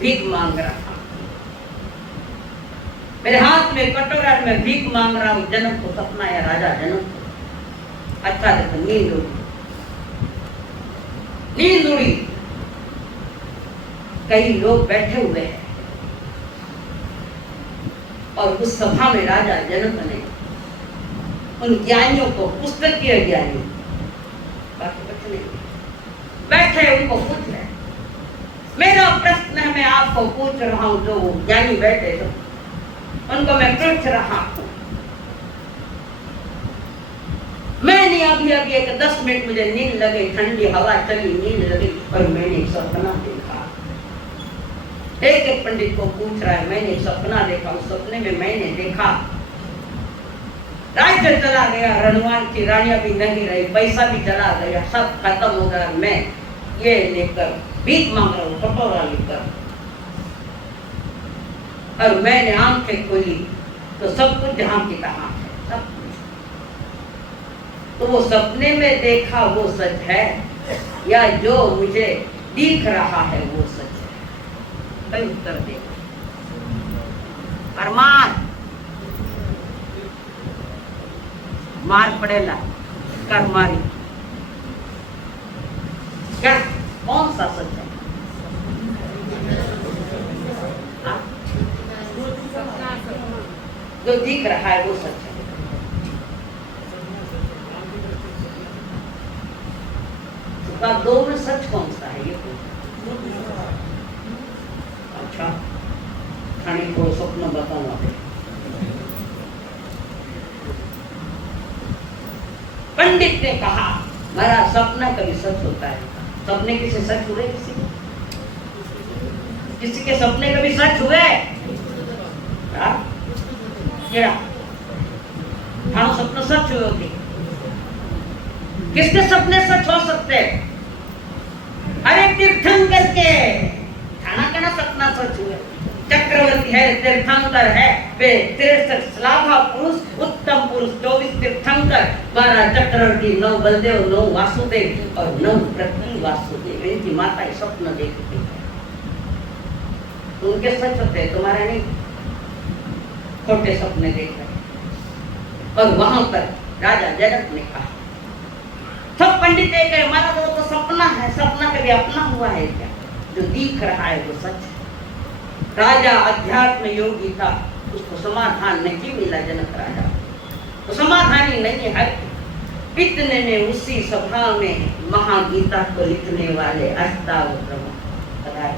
भीख मांग रहा मेरे हाथ में कटोरा में भीख मांग रहा हूं जनक को सपना है राजा जनक अच्छा देखो नींद उड़ी कई लोग बैठे हुए हैं और उस सभा में राजा जनक ने उन ज्ञानियों को पुस्तकीय ज्ञानी बाकी कुछ नहीं बैठे उनको पूछ रहे मेरा प्रश्न है मैं आपको पूछ रहा हूं जो ज्ञानी बैठे तो उनको मैं पूछ रहा हूं मैंने अभी एक 10 मिनट मुझे नींद लगी ठंडी हवा चली नींद लगी और मैंने एक सपना देखा एक पंडित को पूछ रहा है मैंने एक सपना देखा उस सपने में मैंने देखा राज्य चला गया रणवान की रानियां भी नहीं रही पैसा भी चला गया सब खत्म हो गया मैं ये लेकर भीख मांग रहा हूँ कटोरा लेकर और मैंने आंखें खोली तो सब कुछ जहां की तहां है सब तो वो सपने में देखा वो सच है या जो मुझे दिख रहा है वो सच है कई उत्तर दे परमार मार पड़ेला कर मारी क्या कौन सा सच है जो दिख रहा है वो सच है दो में सच कौन सा है ये अच्छा खाने को स्वप्न बताऊं आप पंडित ने कहा मेरा सपना कभी सच होता है सपने किसी सच हुए किसी के सपने कभी सच हुए हाँ सपना सच हुए होते किसके सपने सच हो सकते अरे तीर्थंकर के खाना का ना सपना सच हुए चक्रवर्ती है तीर्थंकर है वे 63 श्लाघा पुरुष उत्तम पुरुष 24 तीर्थंकर 12 चक्रवर्ती 9 बलदेव 9 वासुदेव और 9 पृथ्वी वासुदेव इनकी माता स्वप्न देखती है उनके सच होते हैं तुम्हारे नहीं खोटे सपने देख रहे और वहां पर राजा जनक ने कहा सब पंडित एक है हमारा तो सपना है सपना कभी अपना हुआ है क्या जो दिख रहा है वो सच है। राजा अध्यात्म योगी था, उसको समाधान नहीं मिला जनक राजा, तो समाधान ही नहीं है। इतने ने उसी सभा में महागीता को लिखने वाले अष्टावक्र बताए,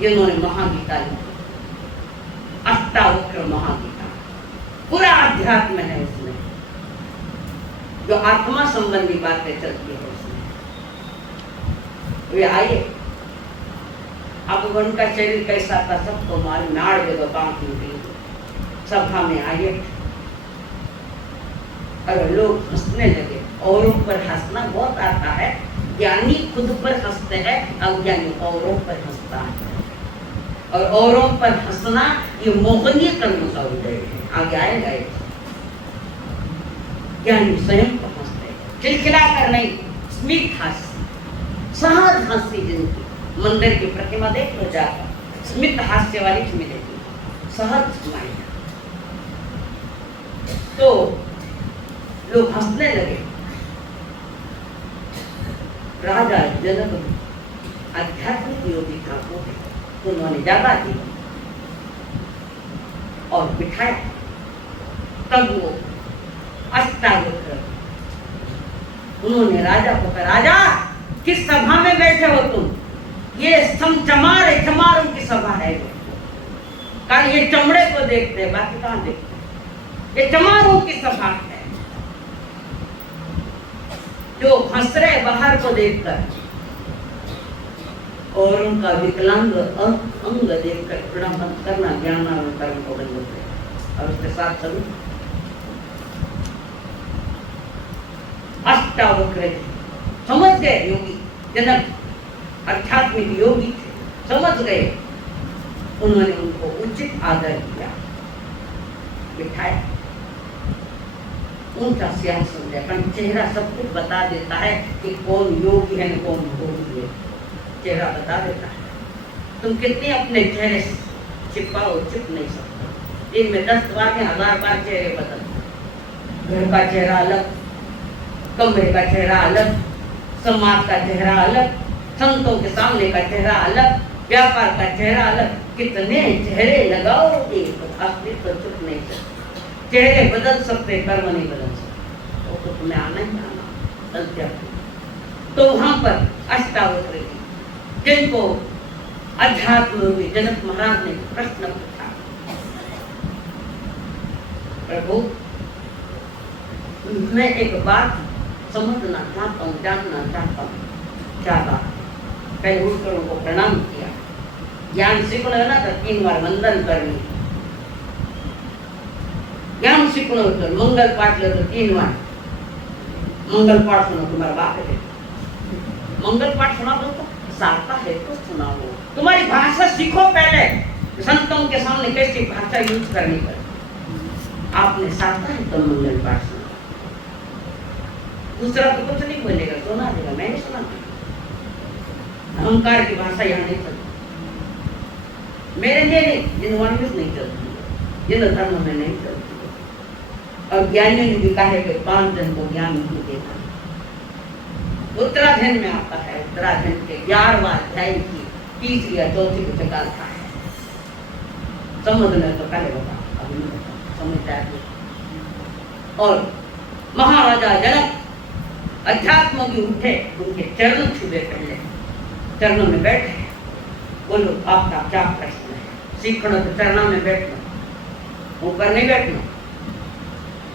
जिन्होंने महागीता लिखी, अष्टावक्र महागीता पूरा अध्यात्म है उसमें, जो आत्मा संबंधी बातें चलती है उसमें। वे आए, अब उनका शरीर कैसा था सबको मालूम, नाड़ जगह बांकी हुई, सभा में आए और लोग हंसने लगे। औरों पर हंसना बहुत आता है, ज्ञानी खुद पर हंसते हैं, अज्ञानी औरों पर हंसता है, और औरों पर हंसना ये मोहनीय कर्म का उदय है। आगे आएगा ज्ञानी स्वयं पर हंसते, खिलखिला कर नहीं, स्मित हास्य, सहज हंसी जिनकी, मंदिर की प्रतिमा देख लो जाकर, स्मित हास्य वाली मिलेगी, सहज स्माइल। तो लोग हंसने लगे। राजा जनक आध्यात्मिक योगी था, वो उन्होंने जगह दी और बिठाया। तब वो अष्टावक्र उन्होंने राजा को कहा, राजा किस सभा में बैठे हो तुम? ये चमार है, चमारों की सभा है। कहा ये चमड़े को देखते हैं, बाकी कहाँ देखते? ये चमारों की सभा है, जो हंस रहे बाहर को देखकर और उनका विकलांग अंग देखकर थोड़ा मत करना, ज्ञान और कर्म को बंद होते और उसके साथ चलो। अष्टावक्र समझ गए, योगी जनक आध्यात्मिक योगी थे, समझ गए। उन्होंने उनको उचित आदर किया, बिठाया, ऊंचा सिंहासन दिया, कारण चेहरा सब कुछ बता देता है कि कौन योगी है कौन भोगी है, चेहरा बता देता है। तुम कितने अपने चेहरे छिपाओ, छिप नहीं सकते। दिन में 10 बार में 1000 बार चेहरे बदल, घर का चेहरा अलग, कमरे का चेहरा अलग, समाज का चेहरा अलग, संतों के सामने का चेहरा अलग, व्यापार का चेहरा अलग। कितने चेहरे लगाओगे, असली तो चुप नहीं सकते। चेहरे बदल सकते, कर्म नहीं बदल सकते, वो तो तुम्हें आना ही आना। तो वहां पर अष्टावक्र जिनको अध्यात्म में जनक महाराज ने प्रश्न पूछा, प्रभु मैं एक बात समझना चाहता हूँ, जानना चाहता हूँ, क्या बात? पहले उठकर उनको प्रणाम किया। ज्ञान सीखना है ना तो 3 बार वंदन करनी, ज्ञान सीखना तो मंगल पाठ ले तो 3 बार मंगल पाठ सुनो। तुम्हारा बाप है, मंगल पाठ सुना दो तो सारता है तो सुनाओ। तुम्हारी भाषा सीखो पहले, संतों के सामने कैसी भाषा यूज करनी पड़े। आपने सारता है तो मंगल पाठ सुना, दूसरा तो कुछ नहीं बोलेगा, सुना देगा, मैंने सुना। अहंकार की भाषा यहाँ नहीं चलती, मेरे लिए नहीं, जिन वाणी नहीं चलती, जिन धर्म में नहीं चलती। और ज्ञानियों ने भी कहा है कि 5 जन को ज्ञान नहीं देता। उत्तराखंड में आता है, उत्तराखंड के 11वां अध्याय की 3री या 4थी पुस्तक आता है। समझना तो पहले बता, अभी नहीं बता, समझ जाए। और महाराजा जनक अध्यात्म की उठे, उनके चरण छुए, पहले चरणों में बैठे। बोलो आपका क्या प्रश्न है? सीखना तो चरणों में बैठना, ऊपर नहीं बैठना।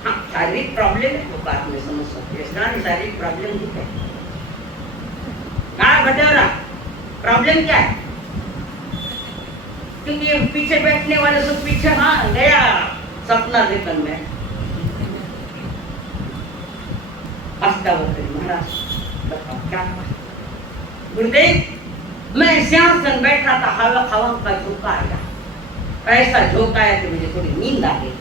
हाँ, शारीरिक प्रॉब्लम है वो बात में समझ सकते हैं, शारीरिक प्रॉब्लम ही है। कहाँ बटेरा प्रॉब्लम क्या है? क्योंकि ये पीछे बैठने वाले सब पीछे, हाँ गया सपना देखन में। अष्टावक्र महाराज बताओ क्या? गुरुदेव मैं सिंहासन बैठा था, हवा का झोंका आया, ऐसा झोंका आया कि मुझे थोड़ी नींद आ गई।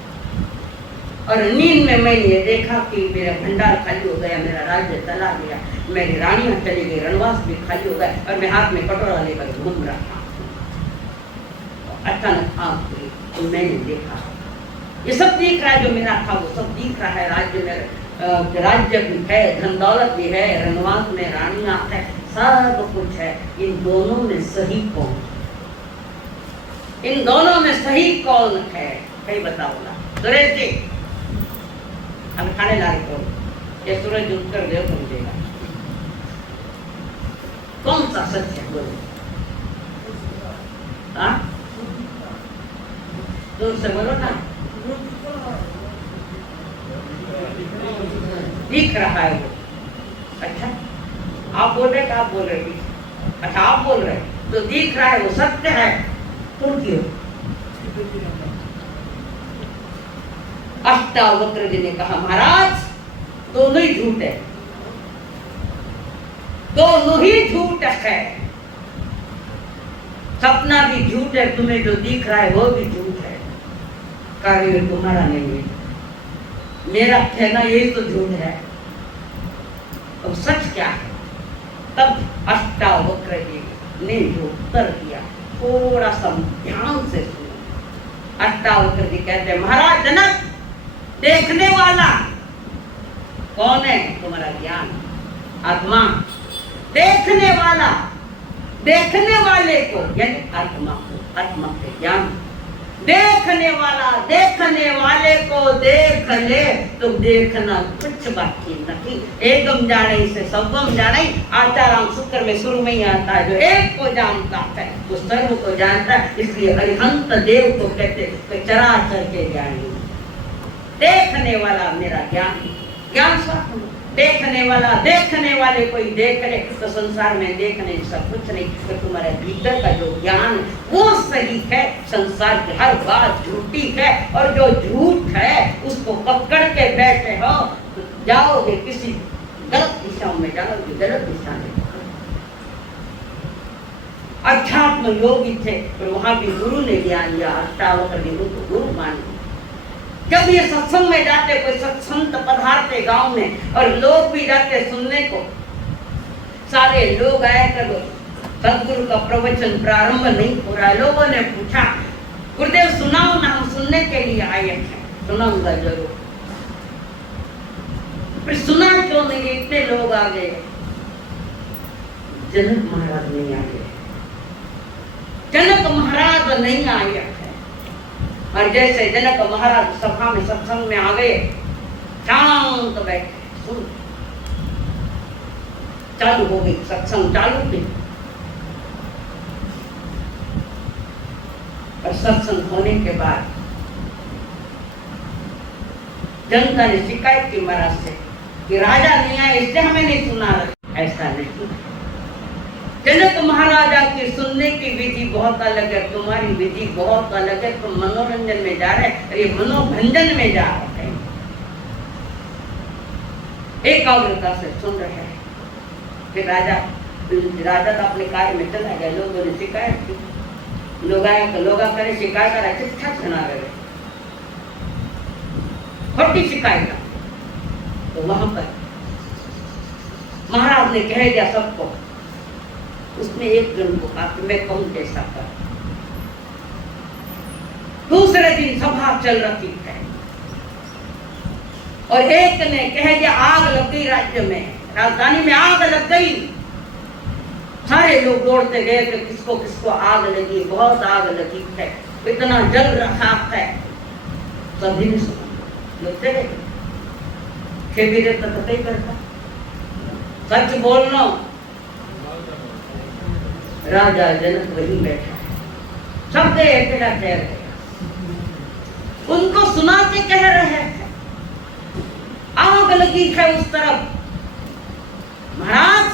और नींद में मैंने ये देखा कि मेरा भंडार खाली हो गया, मेरा राज्य चला गया, मेरी रानियां चली गई, रनवास भी खाली हो गया, और मैं हाथ में कटोरा लेकर घूम रहा था। अचानक आंख खुली तो मैंने देखा, ये सब दिख रहा है, जो मेरा था वो सब दिख रहा है। राज्य में राज्य भी है, धन दौलत भी है, रनवास में रानियां है, सब कुछ है। इन दोनों में सही कौन? इन दोनों में सही कौन है? कहीं बताओ ना सुरेश जी। हम खाने ला रहे कौन? ये सूरज उत्तर देव समझेगा कौन सा सच है, बोलो। हाँ दूर से बोलो ना। दिख रहा है वो। अच्छा आप बोल रहे, आप बोल रहे, अच्छा आप बोल रहे तो दिख रहा है वो सत्य है, तो क्यों? अष्टावक्र जी ने कहा महाराज दोनों ही झूठ है, दोनों ही झूठ है। सपना भी झूठ है, तुम्हें जो दिख रहा है वो भी झूठ है, कार्य तुम्हारा नहीं है। मेरा कहना यही तो झूठ है, तो सच क्या है? तब अष्टावक्र जी ने जो उत्तर दिया थोड़ा सा ध्यान से सुनो। अष्टावक्र जी कहते हैं महाराज जनक, देखने वाला कौन है? तुम्हारा ज्ञान, आत्मा। देखने वाला, देखने वाले को यानी आत्मा को, आत्मा के ज्ञान। देखने वाला देखने वाले को देख ले, तुम देखना कुछ बाकी नहीं। एकम जाने से सबम जाने, आचाराम सूत्र में शुरू में ही आता है, जो एक को जानता है वो सर्व को जानता है। इसलिए अरिहंत देव को कहते हैं चराचर के ज्ञानी। देखने वाला मेरा ज्ञान, ज्ञान स्वात्म। देखने वाला, देखने वाले कोई देख ले तो संसार में देखने सब कुछ नहीं। तो तुम्हारे भीतर का जो ज्ञान वो सही है, संसार की हर बात झूठी है। और जो झूठ है उसको पकड़ के बैठे हो तो जाओगे किसी गलत दिशा में, जाओगे गलत दिशा में। अध्यात्म योगी थे और वहां भी गुरु ने ज्ञान दिया। अष्टावक्र जी उनको गुरु मान लिया। जब ये सत्संग में जाते, कोई सत्संग पधारते गांव में और लोग भी जाते सुनने को, सारे लोग आए कर सदगुरु का प्रवचन प्रारंभ नहीं हो रहा है। लोगों ने पूछा गुरुदेव सुनाओ ना, हम सुनने के लिए आए हैं। सुनाऊंगा जरूर। फिर सुना क्यों नहीं? इतने लोग आ गए। जनक महाराज नहीं आ गए, जनक महाराज नहीं आए। और जैसे जनक महाराज सभा में सत्संग में आ गए, शांत बैठे सुन, चालू हो गई सत्संग, चालू थी। और सत्संग होने के बाद जनता ने शिकायत की महाराज से कि राजा नहीं आए इसलिए हमें नहीं सुना। ऐसा नहीं, जनक महाराजा की सुनने की विधि बहुत अलग है, तुम्हारी विधि बहुत अलग है। तुम मनोरंजन में जा रहे हैं, ये मनोभंजन में जा रहे हैं। एकाग्रता से सुन रहे हैं। फिर राजा तो अपने कार्य में चला गया। लोगों ने शिकायत की, लोग आए तो लोग करे शिकायत कर रहे, ठीक सुना रहे, खोटी शिकायत। तो वहां पर महाराज ने कह दिया सबको। उसमें एक जन को कहा कि मैं कहूं कैसा कर। दूसरे दिन सभा चल रही है और एक ने कह दिया आग लग गई राज्य में, राजधानी में आग लग गई। सारे लोग दौड़ते गए कि किसको किसको आग लगी, बहुत आग लगी है, इतना जल रहा है। सभी ने सुना, लोग चले गए। तो पता ही करता, सच बोलना। राजा जनक वही बैठा है, सब गए, अकेला ठहर गया। उनको सुना के कह रहे हैं आग लगी है उस तरफ। महाराज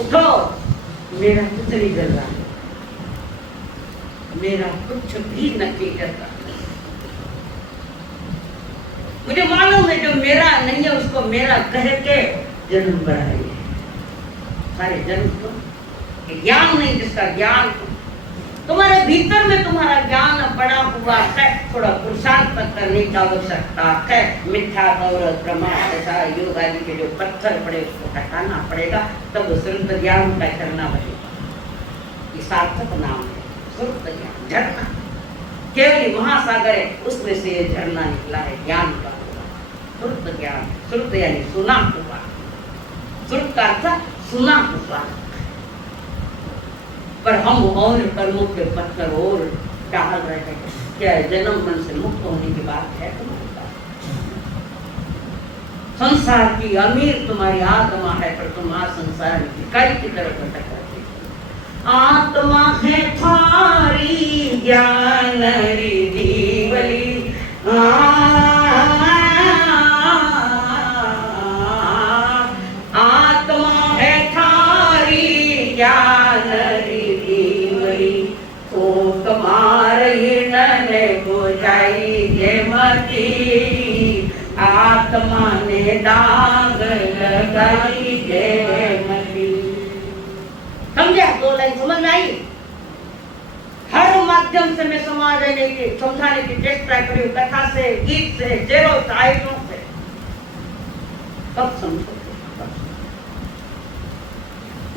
उठो, मेरा कुछ नहीं जल रहा, मेरा कुछ भी नहीं जल रहा। मुझे मालूम है जो मेरा नहीं है उसको मेरा कह के जन्म बढ़ाइए। सारे जन्म को ज्ञान नहीं, जिसका ज्ञान तुम्हारे भीतर में तुम्हारा ज्ञान बड़ा हुआ है, थोड़ा पुरुषार्थ करने की आवश्यकता है। मिथ्या गौरव प्रमाद सारा योग आदि के जो पत्थर पड़े उसको हटाना पड़ेगा, तब शुद्ध ज्ञान का करना पड़ेगा। ये सार्थक नाम है शुद्ध ज्ञान, झरना। केवल महासागर है, उसमें से ये झरना निकला है ज्ञान का। शुद्ध ज्ञान, शुद्ध यानी सुना हुआ। शुद्ध का अर्थ सुना हुआ, पर हम और कर्मों के पत्थर और डाल रहे हैं। क्या जन्म मन से मुक्त होने की बात है तुम्हारे पास? संसार की अमीर तुम्हारी आत्मा है, पर तुम संसार की कई की तरफ भटक रहे हो। आत्मा है थारी ज्ञान रिधि बली, आत्मा है थारी ज्ञान रिधि बली, तो तुम्हारी ने बुझाई ये मती, आत्मा ने दाग लगाई ये मती। समझा? दो लाइन समझ में आई? हर माध्यम से मैं समझाने की चेष्टा करी, कथा से, गीत से, जेरों से, आयतों से, कब समझोगे?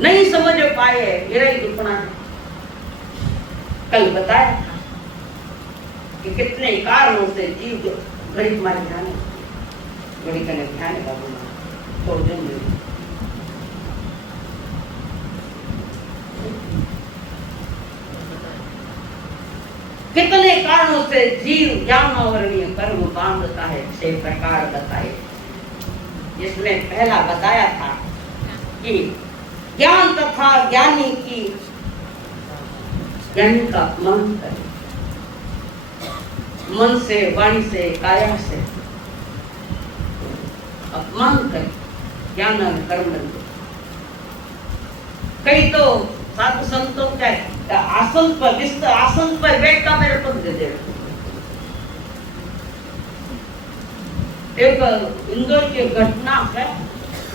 नहीं समझ पाए, मेरा ही दुखना है। कल बताया था कि कितने कारणों से जीव गरीब मारे जाने, बड़ी कने ध्यान का गुना छोड़ देंगे। कितने कारणों से जीव ज्ञानावरणीय कर्म बांधता है, 6 प्रकार बताए, जिसमें पहला बताया था कि ज्ञान तथा ज्ञानी का अपमान करे, मन से, वाणी से, काया से अपमान करे, ज्ञान कर्म। कई तो साधु संतों का आसन पर बैठ का मेरे पद दे दे। एक इंदौर की घटना है,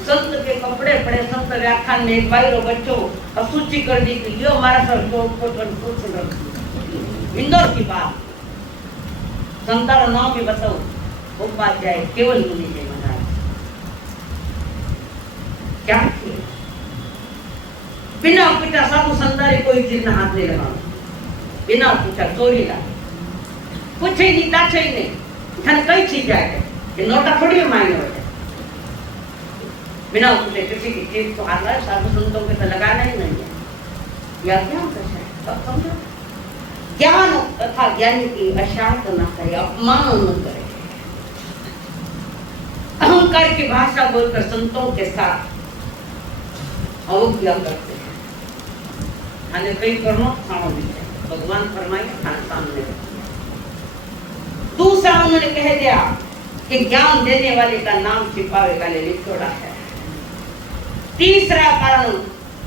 संत के कपड़े पड़े, संत व्याख्यान में एक भाई रो बच्चों असूची कर दी कि यो हमारा सर इंदौर की बात। संतारा नाम भी बताओ, उपाध्याय केवल मुनि जय महाराज। क्या किया? बिना पूछा साधु संतारे कोई चीज में हाथ नहीं लगा, बिना पूछा चोरी ला, कुछ ही नहीं, ताछ ही नहीं, धन कई चीज आए, ये नोटा थोड़ी मायने होते, बिना पूछे किसी की चीज को हाथ लगाए। साधु संतों के तो लगाना ही नहीं है, यह क्या है? सब समझो, ज्ञान तथा ज्ञानी की अशांत न करे, अपमान न करे, अहंकार की भाषा बोलकर संतों के साथ अवज्ञा करते हैं। हमें कई कर्मों खाओ भी है, भगवान फरमाए खाना सामने। दूसरा उन्होंने कह दिया कि ज्ञान देने वाले का नाम छिपावे वाले लिखोड़ा है। तीसरा कारण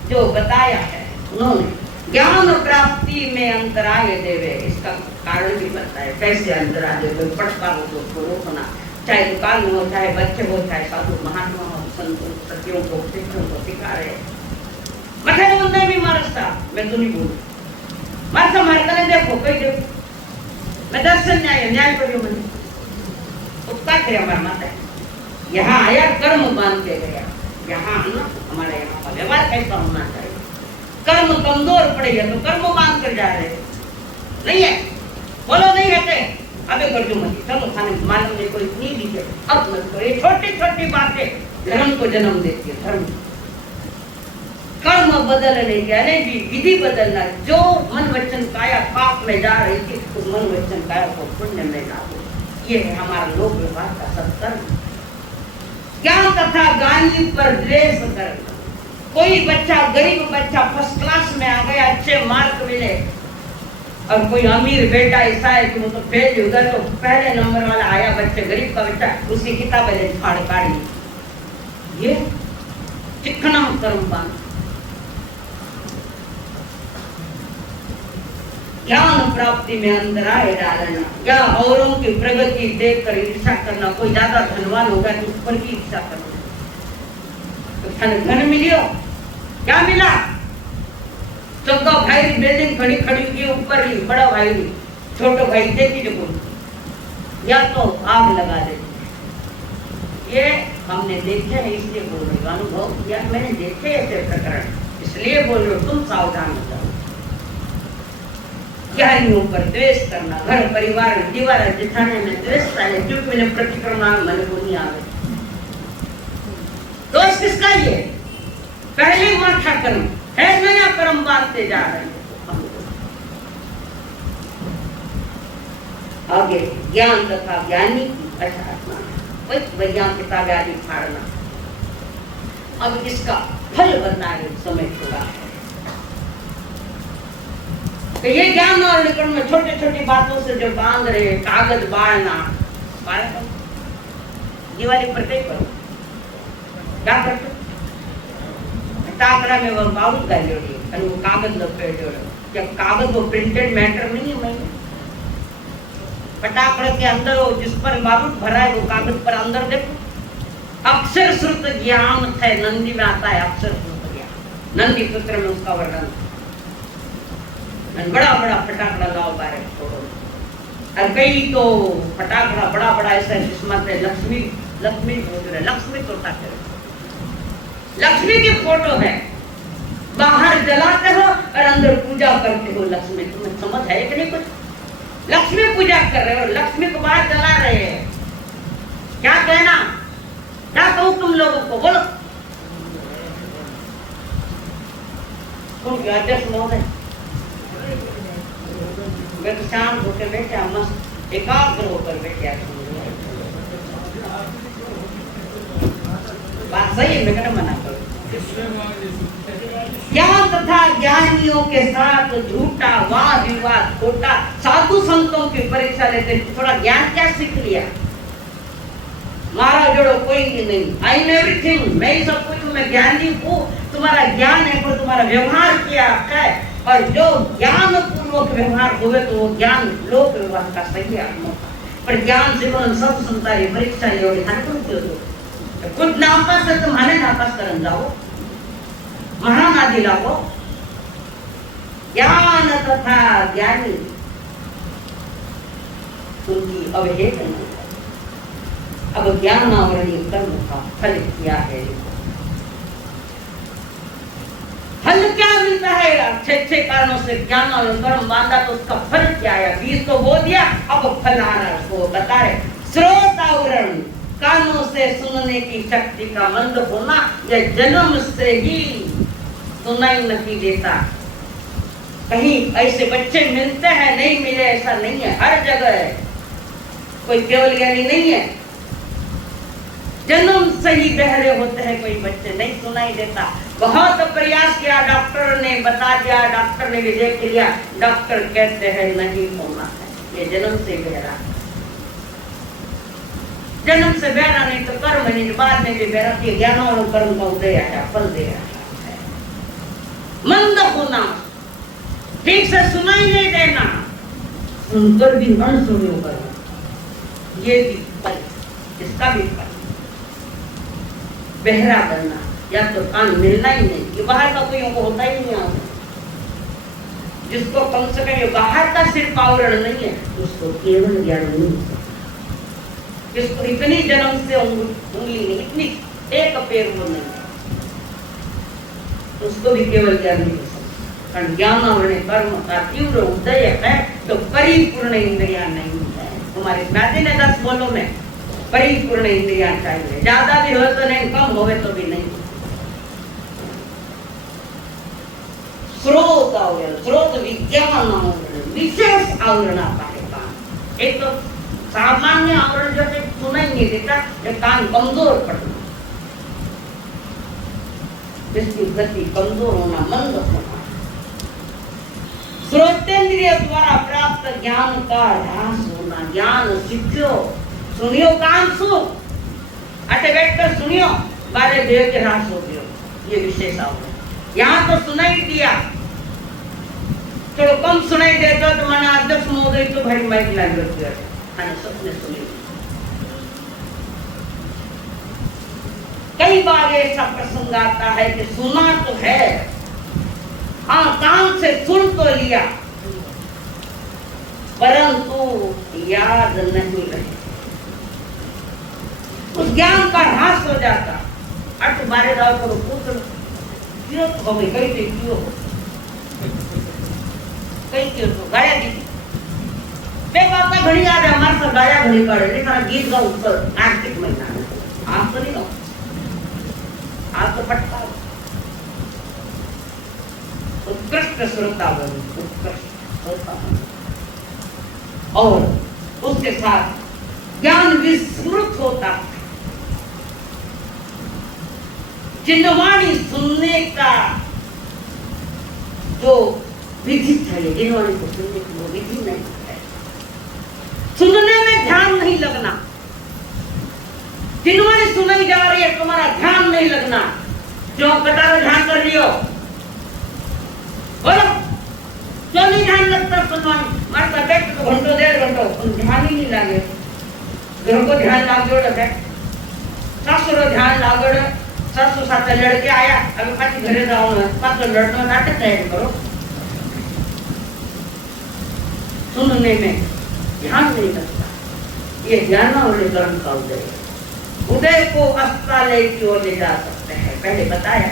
जो बताया है उन्होंने, ज्ञान प्राप्ति में अंतराय देवे, इसका कारण भी बताया। कैसे अंतराय देवे? पढ़ता हो तो रोकना, चाहे दुकान हो, चाहे बच्चे हो, चाहे साधु महात्मा हो, संतों सत्यों को, शिष्यों को सिखा रहे। मठे बंदे भी मारता, मैं तो नहीं बोलूं मारता, मारता देखो कई देखो, मैं दर्शन न्याय करियो मैंने उसका करे हमारा माता है। यहाँ आया कर्म बांध के गया, यहाँ ना हमारे यहाँ का व्यवहार कैसा होना चाहिए। कर्म कमजोर पड़े तो कर्म बांध कर जा रहे नहीं है, बोलो नहीं है अबे कर दो मत, चलो खाने मालूम नहीं कोई इतनी भी है, अब मत करो। ये छोटी छोटी बातें धर्म को जन्म देती है। धर्म कर्म बदलने के भी विधि बदलना, जो मन वचन काया पाप में जा रही थी तो मन वचन काया को पुण्य में डालो, ये है हमारा लोक व्यवहार का सत्कर्म। ज्ञान तथा ज्ञानी पर द्वेष करना। कोई बच्चा, गरीब बच्चा फर्स्ट क्लास में आ गया, अच्छे मार्क मिले, और कोई अमीर बेटा ऐसा है कि वो तो फेल हो गया, तो पहले नंबर वाला आया बच्चे, गरीब का बच्चा, उसकी किताबें फाड़ काढ़ी। ये चिकना कर्म बांध। ज्ञान प्राप्ति में अंतराय डालना, या औरों की प्रगति देखकर ईर्ष्या करना। कोई ज्यादा धनवान होगा तो उस पर की ईर्ष्या करना। तो धन मिलियो, क्या मिला? चौका भाई बिल्डिंग खड़ी खड़ी की ऊपर ही, बड़ा भाई छोटो भाई देखी जो बोल, या तो आग लगा देती। ये हमने देखे है इसलिए बोल रही हूँ, अनुभव किया मैंने, देखे ऐसे प्रकरण इसलिए बोल रही हूँ, तुम सावधान हो जाओ। ज्ञानियों पर द्वेष करना, घर परिवार दीवार दिखाने में द्वेष है, क्योंकि मैंने प्रतिक्रमण मन को नहीं आ गए। दोष किसका ये? पहले माथा कर्म है, नया कर्म बांधते जा रहे हैं। आगे ज्ञान तथा ज्ञानी की अर्थात्मा वैज्ञान किताबें आदि फाड़ना। अब इसका फल बताए समय थोड़ा है। तो ये ज्ञान और निकट में छोटी छोटी बातों से जो बांध रहे, कागज बाढ़ना, दिवाली पर कई करो क्या करते, टाकरा में वो बारूद का जोड़ी और वो कागज लपेट जोड़ो। जब कागज वो प्रिंटेड मैटर नहीं है, मैं पटाखड़े के अंदर वो जिस पर बारूद भरा है वो कागज पर अंदर देखो, अक्षर श्रुत ज्ञान है। नंदी में आता है अक्षर श्रुत ज्ञान, नंदी पुत्र में उसका वर्णन। बड़ा बड़ा फटाकड़ा लाओ बारे छोड़ो, और कई तो फटाकड़ा बड़ा बड़ा ऐसा जिसमें लक्ष्मी लक्ष्मी बोल रहे, लक्ष्मी तो लक्ष्मी की फोटो है, बाहर जलाते हो और अंदर पूजा करते हो लक्ष्मी। तुम्हें समझ है कि नहीं? कुछ लक्ष्मी पूजा कर रहे हो, लक्ष्मी को बाहर जला रहे हैं। क्या कहना, क्या कहूं तुम लोगों को, बोलो। अध्यक्ष महोदय वे तो शांत होकर बैठे, मस्त एकाग्र होकर बैठे। बात सही है, मैं कहना मना करूं। ज्ञान तथा ज्ञानियों के साथ झूठा वाद विवाद खोटा, साधु संतों की परीक्षा लेते। थोड़ा ज्ञान क्या सीख लिया, मारा जोड़ो कोई नहीं, आई नो एवरीथिंग, मैं ही सब कुछ, मैं ज्ञानी हूँ। तुम्हारा ज्ञान है पर तुम्हारा व्यवहार क्या है, और जो ज्ञान पूर्वक व्यवहार होवे तो वो ज्ञान लोक व्यवहार का सही आत्मा। पर ज्ञान जीवन सब संतारी परीक्षा एवढी हातून ठेवतो, खुद नापास है तो माने नापास करन जाओ, महान आदि लागो। ज्ञान तथा ज्ञानी उनकी अवहेलना। अब ज्ञान आवरणीय कर्म का फल क्या है, फल क्या मिलता है? अच्छे कारणों से ज्ञान और कर्म बांधा तो उसका फल क्या है? बीज तो बो दिया, अब फल आ रहा है, उसको बता रहे। स्रोत आवरण, कानों से सुनने की शक्ति का मंद होना, यह जन्म से ही सुनाई नहीं देता। कहीं ऐसे बच्चे मिलते हैं, नहीं मिले ऐसा नहीं है, हर जगह है, कोई केवल ज्ञानी नहीं है। जन्म से ही बहरे होते हैं, कोई बच्चे नहीं सुनाई देता। बहुत प्रयास किया, डॉक्टर ने बता दिया, डॉक्टर ने भी देख लिया, डॉक्टर कहते हैं नहीं होना है, ये जन्म से बहरा। जन्म से बहरा नहीं तो कर्म नहीं, बाद में भी बहरा। ज्ञान और कर्म का उदय आया, फल दे रहा है। मंद होना, ठीक से सुनाई नहीं देना, सुनकर भी अनसुनियों करना, ये भी फल, इसका भी फल। बहरा बनना, या तो कान मिलना ही नहीं, ये बाहर का कोई को होता ही नहीं आता। जिसको कम से कम ये बाहर का सिर्फ आवरण नहीं है, उसको केवल ज्ञान नहीं है। जिसको इतनी जन्म से उंगली नहीं, इतनी एक पैर वो नहीं, उसको भी केवल ज्ञान नहीं है। कारण ज्ञान आवरण कर्म का तीव्र उदय है तो परिपूर्ण इंद्रिया नहीं है। तुम्हारे ज्ञाति ने 10 बोलो में परिपूर्ण इंद्रिया चाहिए, ज्यादा भी हो तो नहीं, कम होवे तो भी नहीं। स्रोत आवरण, स्रोत विज्ञान आवरण, विशेष आवरण आता है कान। एक तो सामान्य आवरण जो है सुनाई नहीं देता, ये कान कमजोर पड़ना, जिसकी गति कमजोर होना, मंद होना। श्रोतेंद्रिय द्वारा प्राप्त ज्ञान का ह्रास होना, ज्ञान सीखो, सुनियो कान सुनो, अटे बैठकर सुनियो, बारे देव के ह्रास हो गयो, ये विशेष आवरण। यहाँ तो सुनाई दिया, चलो कम सुनाई देता तो माना अध्यक्ष महोदय तो भारी माइक लाइन करते हैं, सबने सुनी। कई बार ऐसा प्रसंग आता है कि सुना तो है, हाँ कान से सुन तो लिया, परंतु याद नहीं रहे, उस ज्ञान का ह्रास हो जाता। अट बारे दाव को पुत्र क्यों तो हमें कई थे क्यों तो गाया दी बे बात घड़ी याद है, हमारे साथ गाया घड़ी पड़े, नहीं सारा गीत गाओ ऊपर कार्तिक महीना, आप तो नहीं गाओ, आप तो पटका उत्कृष्ट श्रोता बनो, उत्कृष्ट श्रोता बनो। और उसके साथ ज्ञान विस्मृत होता है। जिनवाणी सुनने का जो विधि चाहिए, जिनवाणी को सुनने की वो विधि नहीं है। सुनने में ध्यान नहीं लगना। जिनवाणी सुनाई जा रही है, तुम्हारा ध्यान नहीं लगना। जो कटार ध्यान कर लियो, बोलो क्यों नहीं ध्यान लगता? सुनवाणी मारता बैठ तो घंटों 1.5 घंटों ध्यान ही नहीं लागे। घर को ध्यान लागोड़ बैठ, सासुरो ध्यान लागोड़, सासू साथे लड़के आया, अभी पाछी घरे जाओ, पाछो लड़नो नाटक तैयार करो। सुनने में ध्यान नहीं लगता। ये ज्ञानावलीकरण का उदय। उदय को अस्तालय की ओर ले जा सकते हैं। पहले बताया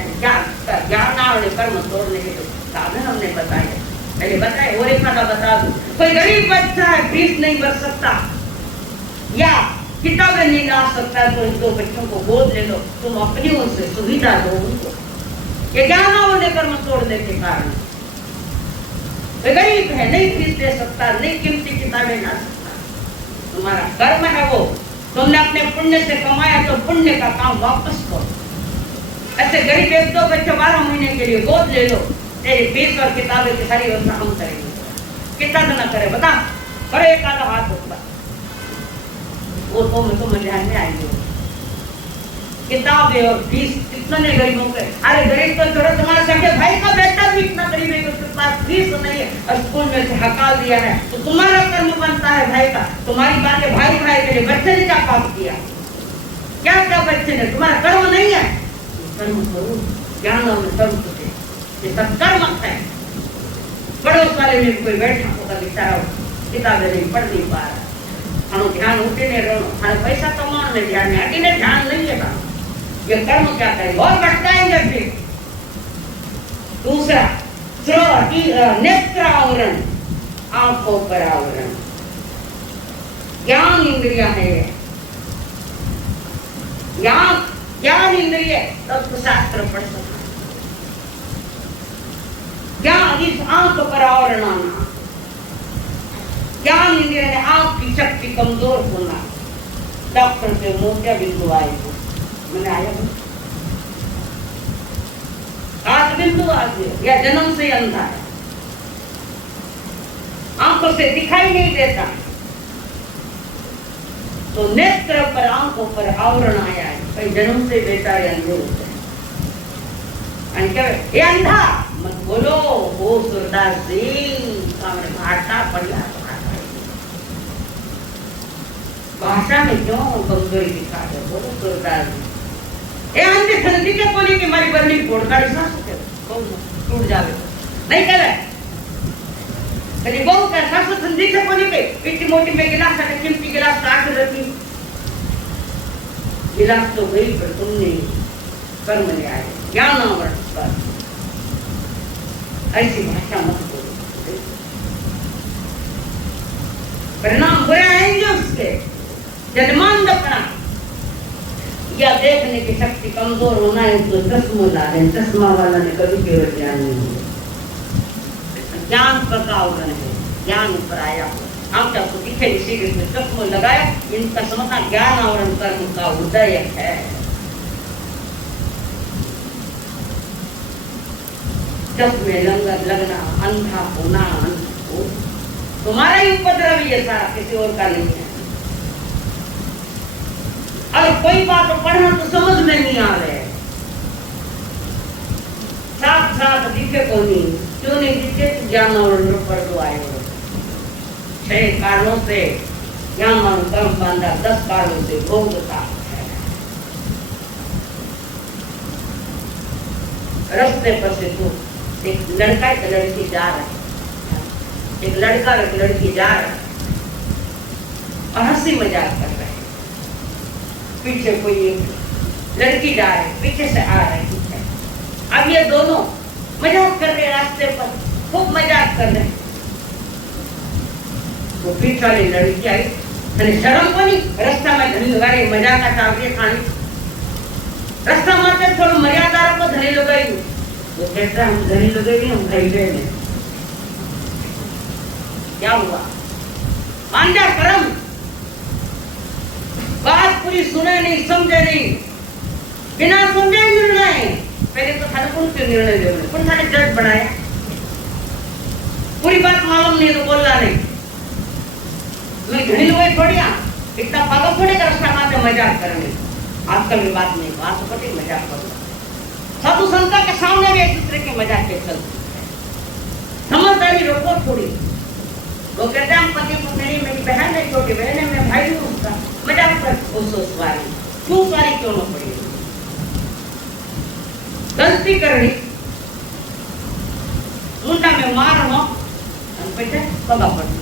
ज्ञानावलीकरण तोड़ने के साधन हमने बताए। पहले बताए, और एक बात बता दूं, कोई गरीब बच्चा है, फीस नहीं भर सकता या किताबें नहीं ला सकता, तो इन 2 बच्चों को गोद ले लो। तुम अपनी ओर से सुविधा दो उनको। ये ज्ञानावलीकरण तोड़ने के कारण गरीब है, नहीं फीस दे सकता, नहीं कीमती किताबें ला सकता। तुम्हारा कर्म है वो, तुमने अपने पुण्य से कमाया तो पुण्य का काम वापस करो। ऐसे गरीब 1-2 बच्चे 12 महीने के लिए गोद ले लो, तेरी फीस और किताबें की सारी व्यवस्था हम करेंगे। कितना देना करे बता? करो एक आधा हाथ ऊपर, वो तो ध्यान में आएंगे। किताबें और फीस कितने गरीबों के। अरे गरीब तो छोड़ो, तुम्हारा सगे भाई का बेटा भी इतना गरीब है कि उसके पास फीस नहीं है और स्कूल में से हटा दिया है, तो तुम्हारा कर्म बनता है भाई का। तुम्हारी बातें भाई भाई के लिए। बच्चे ने क्या पाप किया? क्या क्या बच्चे ने? तुम्हारा कर्म नहीं है। कर्म करो, ज्ञान में कर्म करो, ये सब कर्म है। पड़ोस वाले में कोई बैठा होगा बेचारा, किताबें नहीं पढ़ नहीं पा रहा, हम ध्यान उठे नहीं रहो, हमें पैसा कमाने में ध्यान है, अकेले ध्यान नहीं है। ये कर्म क्या करेंगे? और भटकाएंगे फिर। दूसरा, नेत्र आवरण, आंखों पर आवरण। ज्ञान इंद्रिया है, ज्ञान इंद्रिय तत्वशास्त्र पढ़ सकता। ज्ञान इस आंख पर आवरण आना, ज्ञान इंद्रिय ने आंख की शक्ति कमजोर होना। डॉक्टर के मोतिया बिंदु आए, मैंने आया आंख बिंदु आ गया, या जन्म से अंधा है, आंखों से दिखाई नहीं देता, तो नेत्र पर आंखों पर आवरण आया है। कई जन्म से बेचारे अंधे होते हैं। ये अंधा मत बोलो, वो सुरदास जी भाषा बढ़िया भाषा में क्यों कमजोरी दिखा दे? बोलो सुरदास जी, ये अंधे संधि के बोली कि हमारी बल्ली फोड़ का टूट जावे नहीं करे। कभी बहु का सासु संधि से बोली के इतनी मोटी में गिलास है, कीमती गिलास काट रखी, गिलास तो गई पर तुमने कर्म ले आए, ज्ञान आवरण पर। ऐसी भाषा मत बोलो, परिणाम बुरे आएंगे उसके। जन्मांधपना या देखने की शक्ति कमजोर होना है, तो चश्मा ला रहे। चश्मा वाला ने कभी केवल ज्ञान नहीं हो, ज्ञान पर आवरण है, ज्ञान ऊपर आया। हम क्या तो दिखे इसी में चश्मा लगाया, इनका समझना ज्ञान आवरण कर्म का उदय है। चश्मे लगना, अंधा होना, तुम्हारा ही उपद्रव ये सारा, किसी और का नहीं है। और कोई बात पढ़ना तो समझ में नहीं आ रहे, साथ साथ दिखे को नहीं, क्यों नहीं दिखे? ज्ञान और पर तो आए हो। 6 कारणों से ज्ञान और कर्म बांधा, 10 कारणों से भोगता है। रास्ते पर से तो एक लड़का एक लड़की जा रहे, एक लड़का एक लड़की जा रहे और हंसी मजाक कर रहे। पीछे कोई एक लड़की जा रही, पीछे से आ रही है। अब ये दोनों मजाक कर रहे, रास्ते पर खूब मजाक कर रहे। वो पीछे वाली लड़की आई, मैंने शर्म को नहीं, रास्ता में धनी लगाई, मजाक का चावली खानी, रास्ता मारते थोड़ा मर्यादा को धनी लगाई, वो कहता है हम घड़ी लगे हम भाई गए नहीं। क्या हुआ? मान जा कर्म, बात पूरी सुने नहीं, समझे नहीं, बिना समझे निर्णय। पहले तो थाने कौन से निर्णय ले, कौन थाने जज बनाया? पूरी बात मालूम नहीं तो बोलना नहीं। मैं घड़ी लोग छोड़िया इतना पागल थोड़े कर उसका माते मजाक करेंगे। आजकल की बात नहीं, बात तो पटी मजाक करो। साधु संतों के सामने भी एक दूसरे के मजाक के चलते हैं। समझदारी रखो थोड़ी। वो कहते हैं हम पति पत्नी, मेरी बहन है, छोटी बहन है, मैं भाई हूँ उसका, मजाक कर उसको सवारी क्यों सारी क्यों न पड़ी? गलती करनी मुंडा में मारना पैसे पगा पड़ना।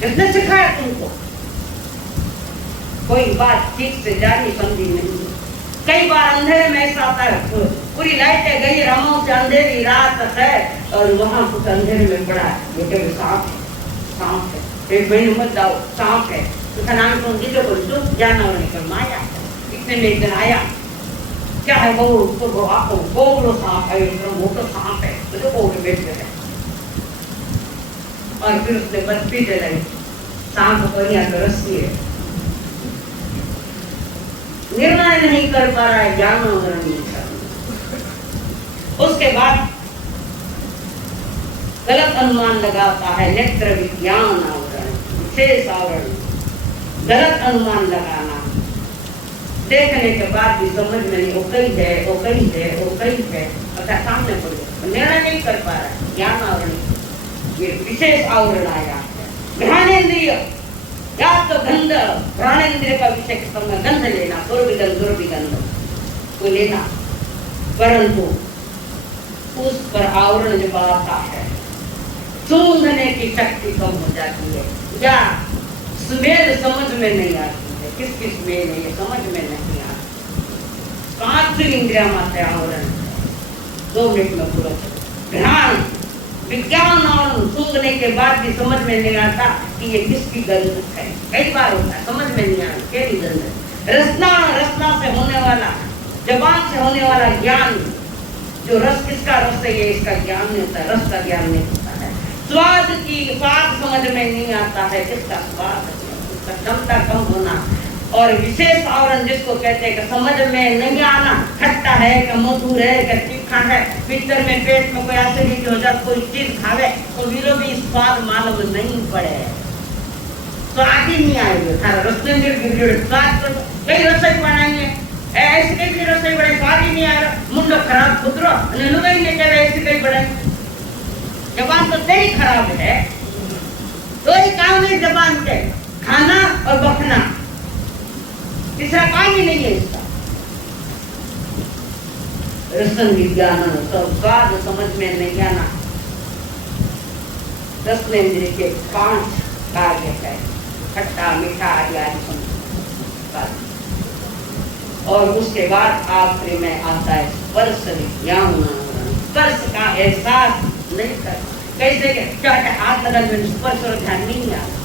किसने सिखाया तुमको? कोई बात ठीक से जानी समझी नहीं। कई बार अंधेरे में ऐसा आता है, पूरी लाइटें गई, रामों से अंधेरी रात है और वहां कुछ अंधेरे में पड़ा है, ये कभी सांप है, सांप है, एक महीने मत जाओ, सांप है। तो नाम तुम जिलो को जो जाना और निकल माया। इतने में एक दिन आया, क्या है वो? उसको आपको गोगलो सांप है, वो तो सांप है, तो गोगलो बैठ गए। और फिर उसने बत्ती जलाई, सांप को यहाँ तो रस्सी है। निर्णय नहीं कर पा रहा है, ज्ञान आवरण नहीं कर। उसके बाद गलत अनुमान लगाता है, नेत्र विज्ञान आवरण, विशेष आवरण, गलत अनुमान लगाना। देखने के बाद भी समझ में नहीं, वो कई है, वो कई है, वो कई है, अच्छा सामने पड़ गया, निर्णय नहीं कर पा रहा है, ज्ञान आवरण, ये विशेष आवरण आया है। घ्राणेन्द्रिय या तो गंध, घ्राणेन्द्रिय का विषय के समय गंध लेना, दुर्विगंध को लेना, परंतु उस पर आवरण जब आता है, सूंघने की शक्ति कम हो जाती है, या स्मेल समझ में नहीं आती है, किसकी स्मेल है ये समझ में नहीं आती। पांच इंद्रिया मात्र आवरण, 2 मिनट में पूरा। घ्राण विज्ञान और सूंघने के बाद भी समझ में नहीं आता कि ये किसकी गंध है। कई बार होता है समझ में नहीं आता क्या गंध है। रसना से होने वाला, जबान से होने वाला ज्ञान, जो रस किसका रस है ये इसका ज्ञान नहीं होता है, रस का ज्ञान नहीं होता है। स्वाद समझ में नहीं आता है, किसका स्वाद, उसका क्षमता कम होना। और विशेष आवरण जिसको कहते हैं कि समझ में नहीं आना, खट्टा है कि मधुर है कि तीखा है, भीतर में पेट में कोई एसिडिटी हो जाए, कोई चीज खावे तो विरोधी स्वाद मालूम नहीं पड़े, स्वाद ही नहीं आएगा। थारा रसोई में स्वाद कई रसोई बनाएंगे, ऐसी कई रसोई बड़े स्वाद ही नहीं आएगा, मुंडो खराब खुदरो लुगाई नहीं चले, ऐसी कई बड़े जबान तो तेरी खराब है। दो ही काम है जबान के, खाना और बकना, तीसरा काम ही नहीं है इसका। रसन विज्ञान स्वाद समझ में नहीं आना, रसनेन्द्रिय के 5 कार्य है, खट्टा मीठा आदि और उसके बाद आखिरी में आता है स्पर्श विज्ञान। स्पर्श का एहसास नहीं कर, कैसे क्या हाथ लगा स्पर्श और ध्यान नहीं आता।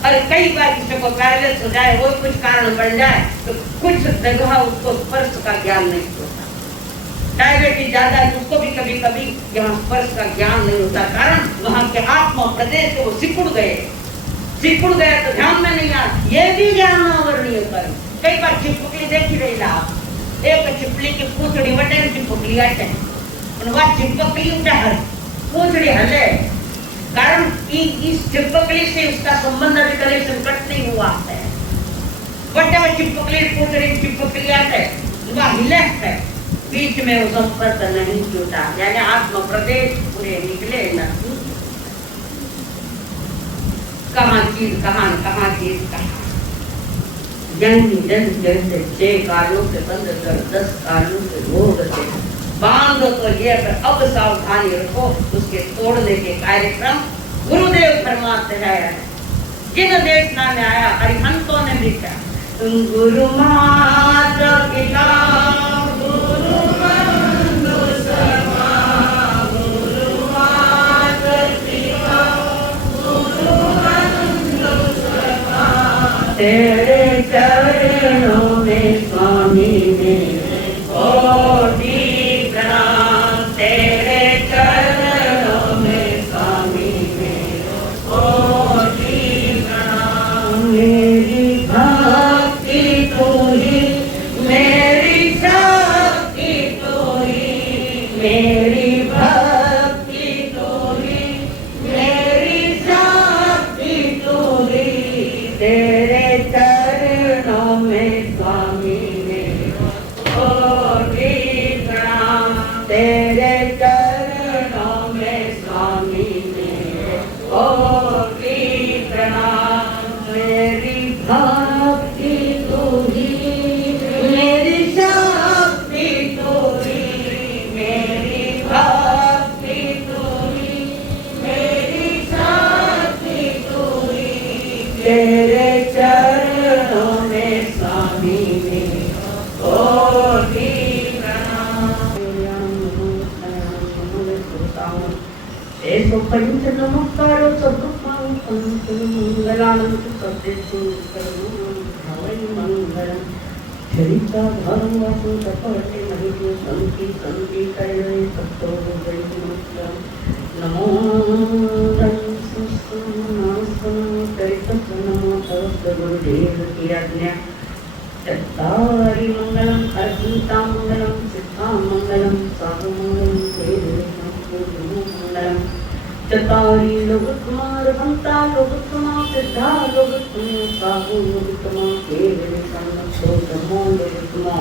और कई बार किसी को पैरालिसिस हो जाए, वो कुछ कारण बन जाए तो कुछ जगह उसको स्पर्श का ज्ञान नहीं होता। डायबिटीज ज्यादा है उसको भी कभी कभी यहाँ स्पर्श का ज्ञान नहीं होता, कारण वहाँ के आत्मा प्रदेश से वो सिकुड़ गए तो ध्यान में नहीं आता। ये भी ज्ञान आवरणीय कर। कई बार चिपकली देखी रही ला, एक चिपकली की पूछड़ी बटे चिपकली आटे, वह चिपकली उठा पूछड़ी हले, कारण इस चिपकली से उसका संबंध अभी कनेक्शन कट नहीं हुआ है। बटे में चिपकली पूछड़ी चिपकली आते, वह हिले है, बीच में वो संपर्क नहीं टूटा, यानी आत्म प्रदेश पूरे निकले न। कहाँ चीज कहाँ, कहाँ चीज कहाँ। जन जैसे 6 कारणों से बंद कर 10 कारणों से रोक दे, बांध तो ये पर अब सावधानी रखो, उसके तोड़ने के कार्यक्रम गुरुदेव फरमाते हैं। जिन देशना में आया हरिहंतों ने लिखा, गुरु माता पिता गुरु बंधु सखा, गुरु माता पिता गुरु बंधु सखा, तेरे चरणों में स्वामी ने कोटि तेरे चरणों में स्वामी कोटि प्रणाम। ऐसो पंच नमस्कार मंगलानंद मंगलम चरिता धर्म वसु तपते महिषु संति संति कैले सत्तो वैष्णव नमो नमो गुरुदेव की आज्ञा चत्तारि मंगलम अर्पिता मंगलम सिद्धा मंगलम साधु मंगलम मंगलम चत्तारि लोकोत्तमा भक्ता लोकोत्तमा सिद्धा लोकोत्तमा साधु लोकोत्तमा केवल सन्नतो धम्मो लोकोत्तमा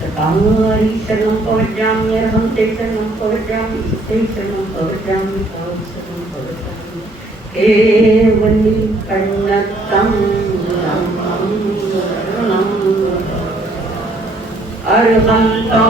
चत्तारि शरणं प्रवज्यामि अहं ते शरणं प्रवज्यामि ते शरणं प्रवज्यामि तां शरणं प्रवज्यामि केवली कन्नतं अरहंतो